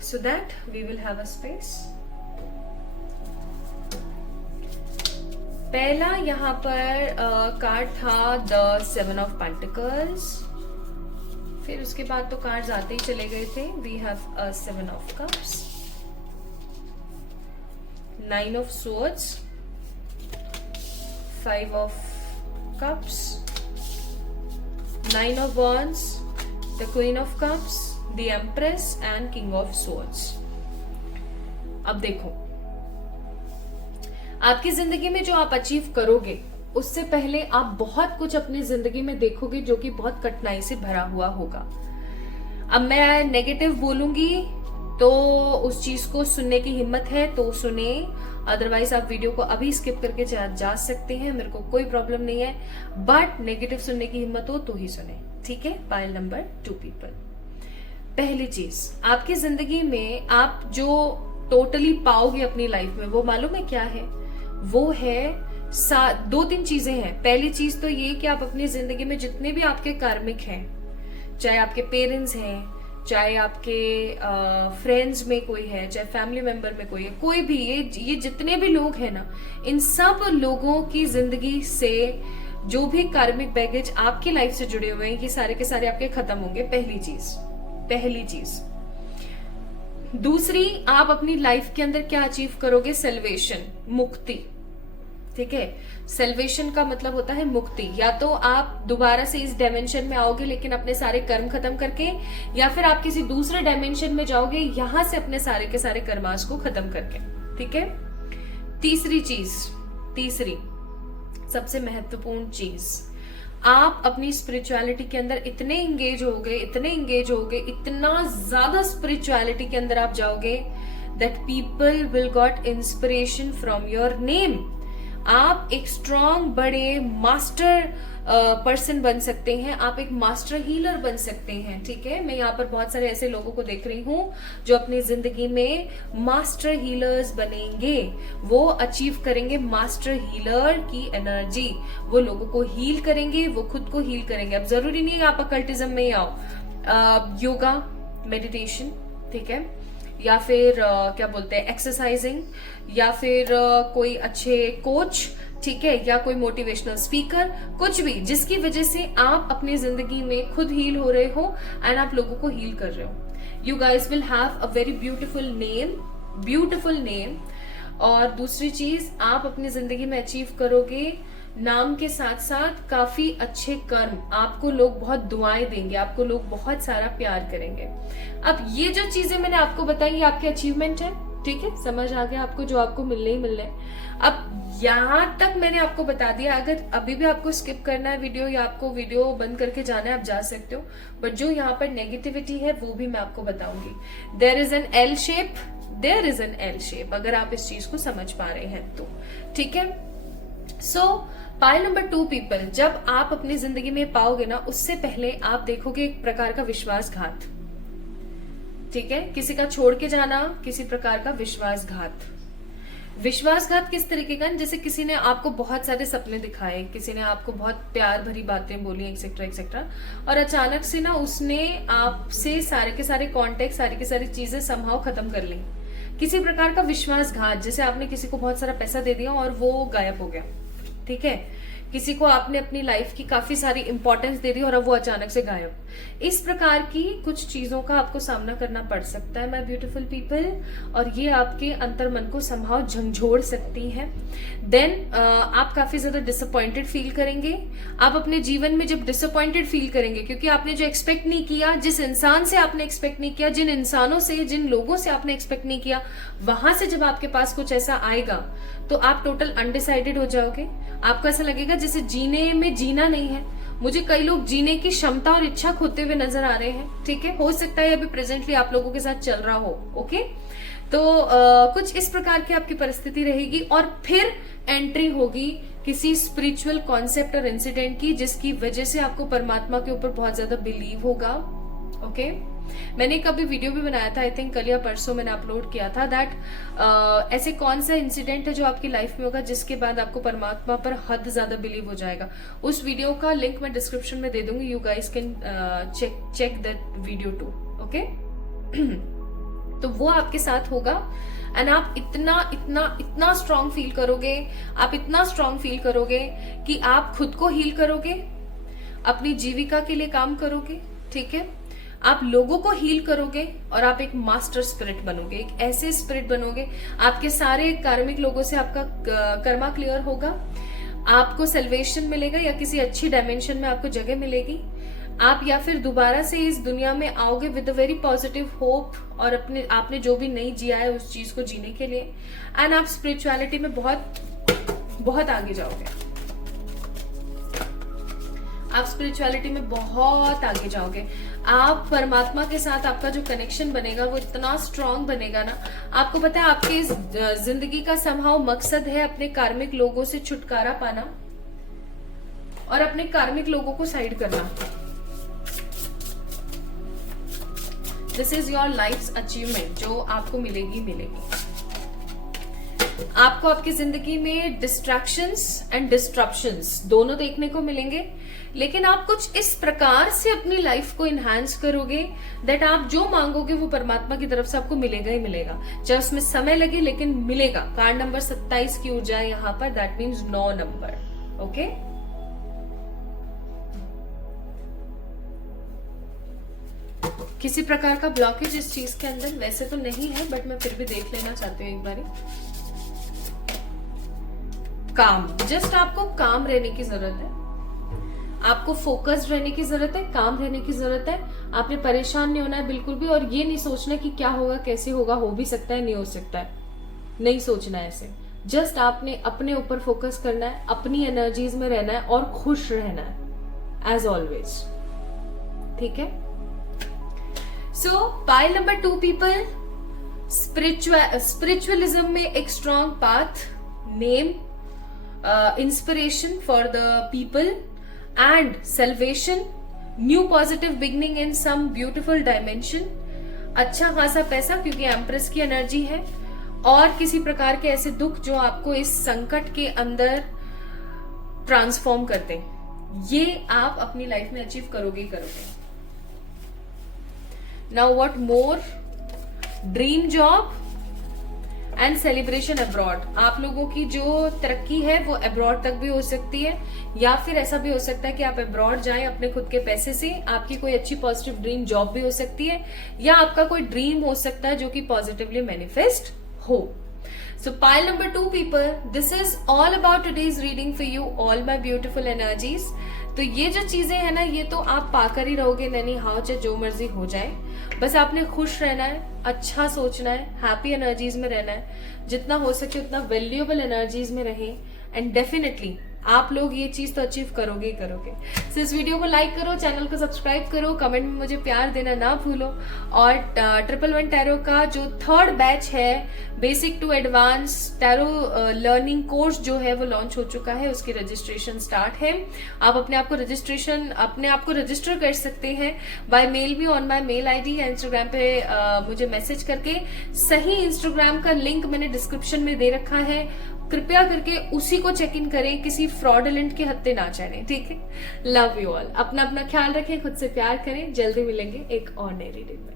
so that we will have a space. पहला यहाँ पर कार्ड था द 7 ऑफ पेंटिकल्स, फिर उसके बाद तो कार्ड्स आते ही चले गए थे। We have 7 of cups, 9 of swords, 5 of cups, 9 of wands, the queen of cups, the empress and king of swords। अब देखो, आपकी जिंदगी में जो आप अचीव करोगे, उससे पहले आप बहुत कुछ अपनी जिंदगी में देखोगे जो कि बहुत कठिनाई से भरा हुआ होगा। अब मैं नेगेटिव बोलूंगी तो उस चीज को सुनने की हिम्मत है तो सुने, अदरवाइज आप वीडियो को अभी स्किप करके जा सकते हैं, मेरे को कोई प्रॉब्लम नहीं है। बट नेगेटिव सुनने की हिम्मत हो तो ही सुने, ठीक है। Pile number 2 people. पहली चीज, आपकी जिंदगी में आप जो टोटली पाओगे अपनी लाइफ में, वो मालूम है क्या है? वो है 2-3 चीजें हैं। पहली चीज तो ये कि आप अपनी जिंदगी में जितने भी आपके कार्मिक हैं, चाहे आपके पेरेंट्स हैं, चाहे आपके फ्रेंड्स में कोई है, चाहे फैमिली मेंबर में कोई है, कोई भी, ये जितने भी लोग हैं ना, इन सब लोगों की जिंदगी से जो भी कार्मिक बैगेज आपकी लाइफ से जुड़े हुए हैं, ये सारे के सारे आपके खत्म होंगे। पहली चीज दूसरी, आप अपनी लाइफ के अंदर क्या अचीव करोगे? सेल्वेशन, मुक्ति। ठीक है, सेल्वेशन का मतलब होता है मुक्ति। या तो आप दोबारा से इस डायमेंशन में आओगे लेकिन अपने सारे कर्म खत्म करके, या फिर आप किसी दूसरे डायमेंशन में जाओगे यहां से अपने सारे के सारे कर्मास को खत्म करके। ठीक है। तीसरी चीज, तीसरी सबसे महत्वपूर्ण चीज, आप अपनी स्पिरिचुअलिटी के अंदर इतने इंगेज होगे, इतने इंगेज होगे, इतना ज्यादा स्पिरिचुअलिटी के अंदर आप जाओगे that people will got inspiration from your name. आप एक स्ट्रॉन्ग बड़े मास्टर पर्सन बन सकते हैं, आप एक मास्टर हीलर बन सकते हैं। ठीक है, मैं यहाँ पर बहुत सारे ऐसे लोगों को देख रही हूँ जो अपनी जिंदगी में मास्टर हीलर्स बनेंगे। वो अचीव करेंगे मास्टर हीलर की एनर्जी, वो लोगों को हील करेंगे, वो खुद को हील करेंगे। अब जरूरी नहीं है आप अकल्टिज्म में ही आओ, योगा, मेडिटेशन, ठीक है, या फिर क्या बोलते हैं एक्सरसाइजिंग, या फिर कोई अच्छे कोच, ठीक है, या कोई मोटिवेशनल स्पीकर, कुछ भी जिसकी वजह से आप अपनी जिंदगी में खुद हील हो रहे हो एंड आप लोगों को हील कर रहे हो। You guys will have a very beautiful name, beautiful name. और दूसरी चीज, आप अपनी जिंदगी में अचीव करोगे नाम के साथ साथ काफी अच्छे कर्म। आपको लोग बहुत दुआएं देंगे, आपको लोग बहुत सारा प्यार करेंगे। अब ये जो चीजें मैंने आपको बताई ये आपके अचीवमेंट है। ठीक है, समझ आ गया आपको, जो आपको मिलने ही मिलने। अब यहां तक मैंने आपको बता दिया। अगर अभी भी आपको स्किप करना है वीडियो या आपको वीडियो बंद करके जाना है, आप जा सकते हो, बट जो यहाँ पर नेगेटिविटी है वो भी मैं आपको बताऊंगी। There is an L shape, there is an L shape, अगर आप इस चीज को समझ पा रहे हैं तो। ठीक है, सो पाइल नंबर 2 पीपल, जब आप अपनी जिंदगी में पाओगे ना, उससे पहले आप देखोगे एक प्रकार का विश्वासघात। ठीक है, किसी का छोड़ के जाना, किसी प्रकार का विश्वासघात। विश्वासघात किस तरीके का? जैसे किसी ने आपको बहुत सारे सपने दिखाए, किसी ने आपको बहुत प्यार भरी बातें बोली, एक्सेट्रा एक्सेट्रा, और अचानक से ना उसने आपसे सारे के सारे कॉन्टेक्ट, सारी की सारी चीजें समहाउ खत्म कर ली। किसी प्रकार का विश्वासघात, जैसे आपने किसी को बहुत सारा पैसा दे दिया और वो गायब हो गया। ठीक है, किसी को आपने अपनी लाइफ की काफी सारी इंपॉर्टेंस दे दी और अब वो अचानक से गायब। इस प्रकार की कुछ चीजों का आपको सामना करना पड़ सकता है माय ब्यूटीफुल पीपल, और ये आपके अंतर मन को संभाव झंझोड़ सकती है। देन आप काफी ज्यादा डिसअपॉइंटेड फील करेंगे। आप अपने जीवन में जब डिसअपॉइंटेड फील करेंगे, क्योंकि आपने जो एक्सपेक्ट नहीं किया, जिस इंसान से आपने एक्सपेक्ट नहीं किया, जिन इंसानों से, जिन लोगों से आपने एक्सपेक्ट नहीं किया, वहां से जब आपके पास कुछ ऐसा आएगा तो आप टोटल अनडिसाइडेड हो जाओगे। आपको ऐसा लगेगा जैसे जीने में जीना नहीं है। मुझे कई लोग जीने की क्षमता और इच्छा खोते हुए नजर आ रहे हैं। ठीक है, हो सकता है अभी प्रेजेंटली आप लोगों के साथ चल रहा हो। ओके, तो कुछ इस प्रकार की आपकी परिस्थिति रहेगी, और फिर एंट्री होगी किसी स्पिरिचुअल कॉन्सेप्ट और इंसिडेंट की, जिसकी वजह से आपको परमात्मा के ऊपर बहुत ज्यादा बिलीव होगा। ओके, मैंने कभी वीडियो भी बनाया था, आई थिंक कल या परसों मैंने अपलोड किया था, दैट ऐसे कौन सा इंसिडेंट है जो आपकी लाइफ में होगा जिसके बाद आपको परमात्मा पर हद ज्यादा बिलीव हो जाएगा। उस वीडियो का लिंक मैं डिस्क्रिप्शन में दे दूंगी, you guys can check that video too. Okay, तो वो आपके साथ होगा एंड आप इतना इतना इतना स्ट्रांग फील करोगे, आप इतना स्ट्रांग फील करोगे कि आप खुद को हील करोगे, अपनी जीविका के लिए काम करोगे। ठीक है, आप लोगों को हील करोगे और आप एक मास्टर स्पिरिट बनोगे, एक ऐसे स्पिरिट बनोगे, आपके सारे कार्मिक लोगों से आपका कर्मा क्लियर होगा, आपको सेल्वेशन मिलेगा या किसी अच्छी डायमेंशन में आपको जगह मिलेगी। आप या फिर दोबारा से इस दुनिया में आओगे with a very positive hope, और अपने आपने जो भी नहीं जिया है उस चीज को जीने के लिए, एंड आप स्पिरिचुअलिटी में बहुत बहुत आगे जाओगे। आप स्पिरिचुअलिटी में बहुत आगे जाओगे। आप परमात्मा के साथ आपका जो कनेक्शन बनेगा वो इतना स्ट्रांग बनेगा ना। आपको पता है आपके इस जिंदगी का समहाउ मकसद है अपने कार्मिक लोगों से छुटकारा पाना और अपने कार्मिक लोगों को साइड करना। This is your life's achievement जो आपको मिलेगी मिलेगी। आपको आपकी जिंदगी में डिस्ट्रैक्शंस एंड डिस्ट्रप्शंस दोनों देखने को मिलेंगे, लेकिन आप कुछ इस प्रकार से अपनी लाइफ को इनहांस करोगे दैट आप जो मांगोगे वो परमात्मा की तरफ से आपको मिलेगा ही मिलेगा, चाहे उसमें समय लगे लेकिन मिलेगा। कार्ड नंबर 27 की ऊर्जा है यहाँ पर, दैट मीन्स 9 नंबर। ओके, किसी प्रकार का ब्लॉकेज इस चीज के अंदर वैसे तो नहीं है, बट मैं फिर भी देख लेना चाहती हूँ एक बारी। काम, जस्ट आपको काम रहने की जरूरत है, आपको फोकस्ड रहने की जरूरत है, काम रहने की जरूरत है। आपने परेशान नहीं होना है बिल्कुल भी, और ये नहीं सोचना कि क्या होगा कैसे होगा, हो भी सकता है नहीं हो सकता है, नहीं सोचना है ऐसे। जस्ट आपने अपने ऊपर फोकस करना है, अपनी एनर्जीज में रहना है और खुश रहना है एज ऑलवेज, ठीक है। सो पाइल नंबर 2 पीपल, स्पिरिचुअलिज्म में एक strong path, name, inspiration for the people and salvation, new positive beginning in some beautiful dimension, अच्छा खासा पैसा क्योंकि एम्प्रेस की एनर्जी है, और किसी प्रकार के ऐसे दुख जो आपको इस संकट के अंदर ट्रांसफॉर्म करते हैं, ये आप अपनी लाइफ में अचीव करोगे ही करोगे। Now what more, dream job and celebration abroad. आप लोगों की जो तरक्की है वो अब्रॉड तक भी हो सकती है, या फिर ऐसा भी हो सकता है कि आप अब्रॉड जाएं अपने खुद के पैसे से। आपकी कोई अच्छी पॉजिटिव ड्रीम जॉब भी हो सकती है, या आपका कोई ड्रीम हो सकता है जो कि पॉजिटिवली मैनिफेस्ट हो। So pile number 2 people, this is all about today's reading for you, all my beautiful energies. तो ये जो चीजें है ना, ये तो आप पाकर ही रहोगे, नहीं हाउ चाहे जो मर्जी हो जाए, बस आपने खुश रहना है, अच्छा सोचना है, हैप्पी एनर्जीज में रहना है, जितना हो सके उतना वैल्यूएबल एनर्जीज में रहें, एंड डेफिनेटली आप लोग ये चीज तो अचीव करोगे ही करोगे। सो इस वीडियो को लाइक करो, चैनल को सब्सक्राइब करो, कमेंट में मुझे प्यार देना ना भूलो, और 111 टैरो का जो 3rd बैच है, basic to advance tarot learning course जो है वो लॉन्च हो चुका है, उसकी रजिस्ट्रेशन स्टार्ट है। आप अपने आप को रजिस्टर कर सकते हैं बाय मेल भी, ऑन माई मेल आईडी, या इंस्टाग्राम पे मुझे मैसेज करके। सही इंस्टाग्राम का लिंक मैंने डिस्क्रिप्शन में दे रखा है, कृपया करके उसी को चेक इन करें, किसी फ्रॉडलेंट के हत्थे ना चढ़े, ठीक है। लव यू ऑल, अपना अपना ख्याल रखें, खुद से प्यार करें, जल्दी मिलेंगे एक और नई रीडिंग में।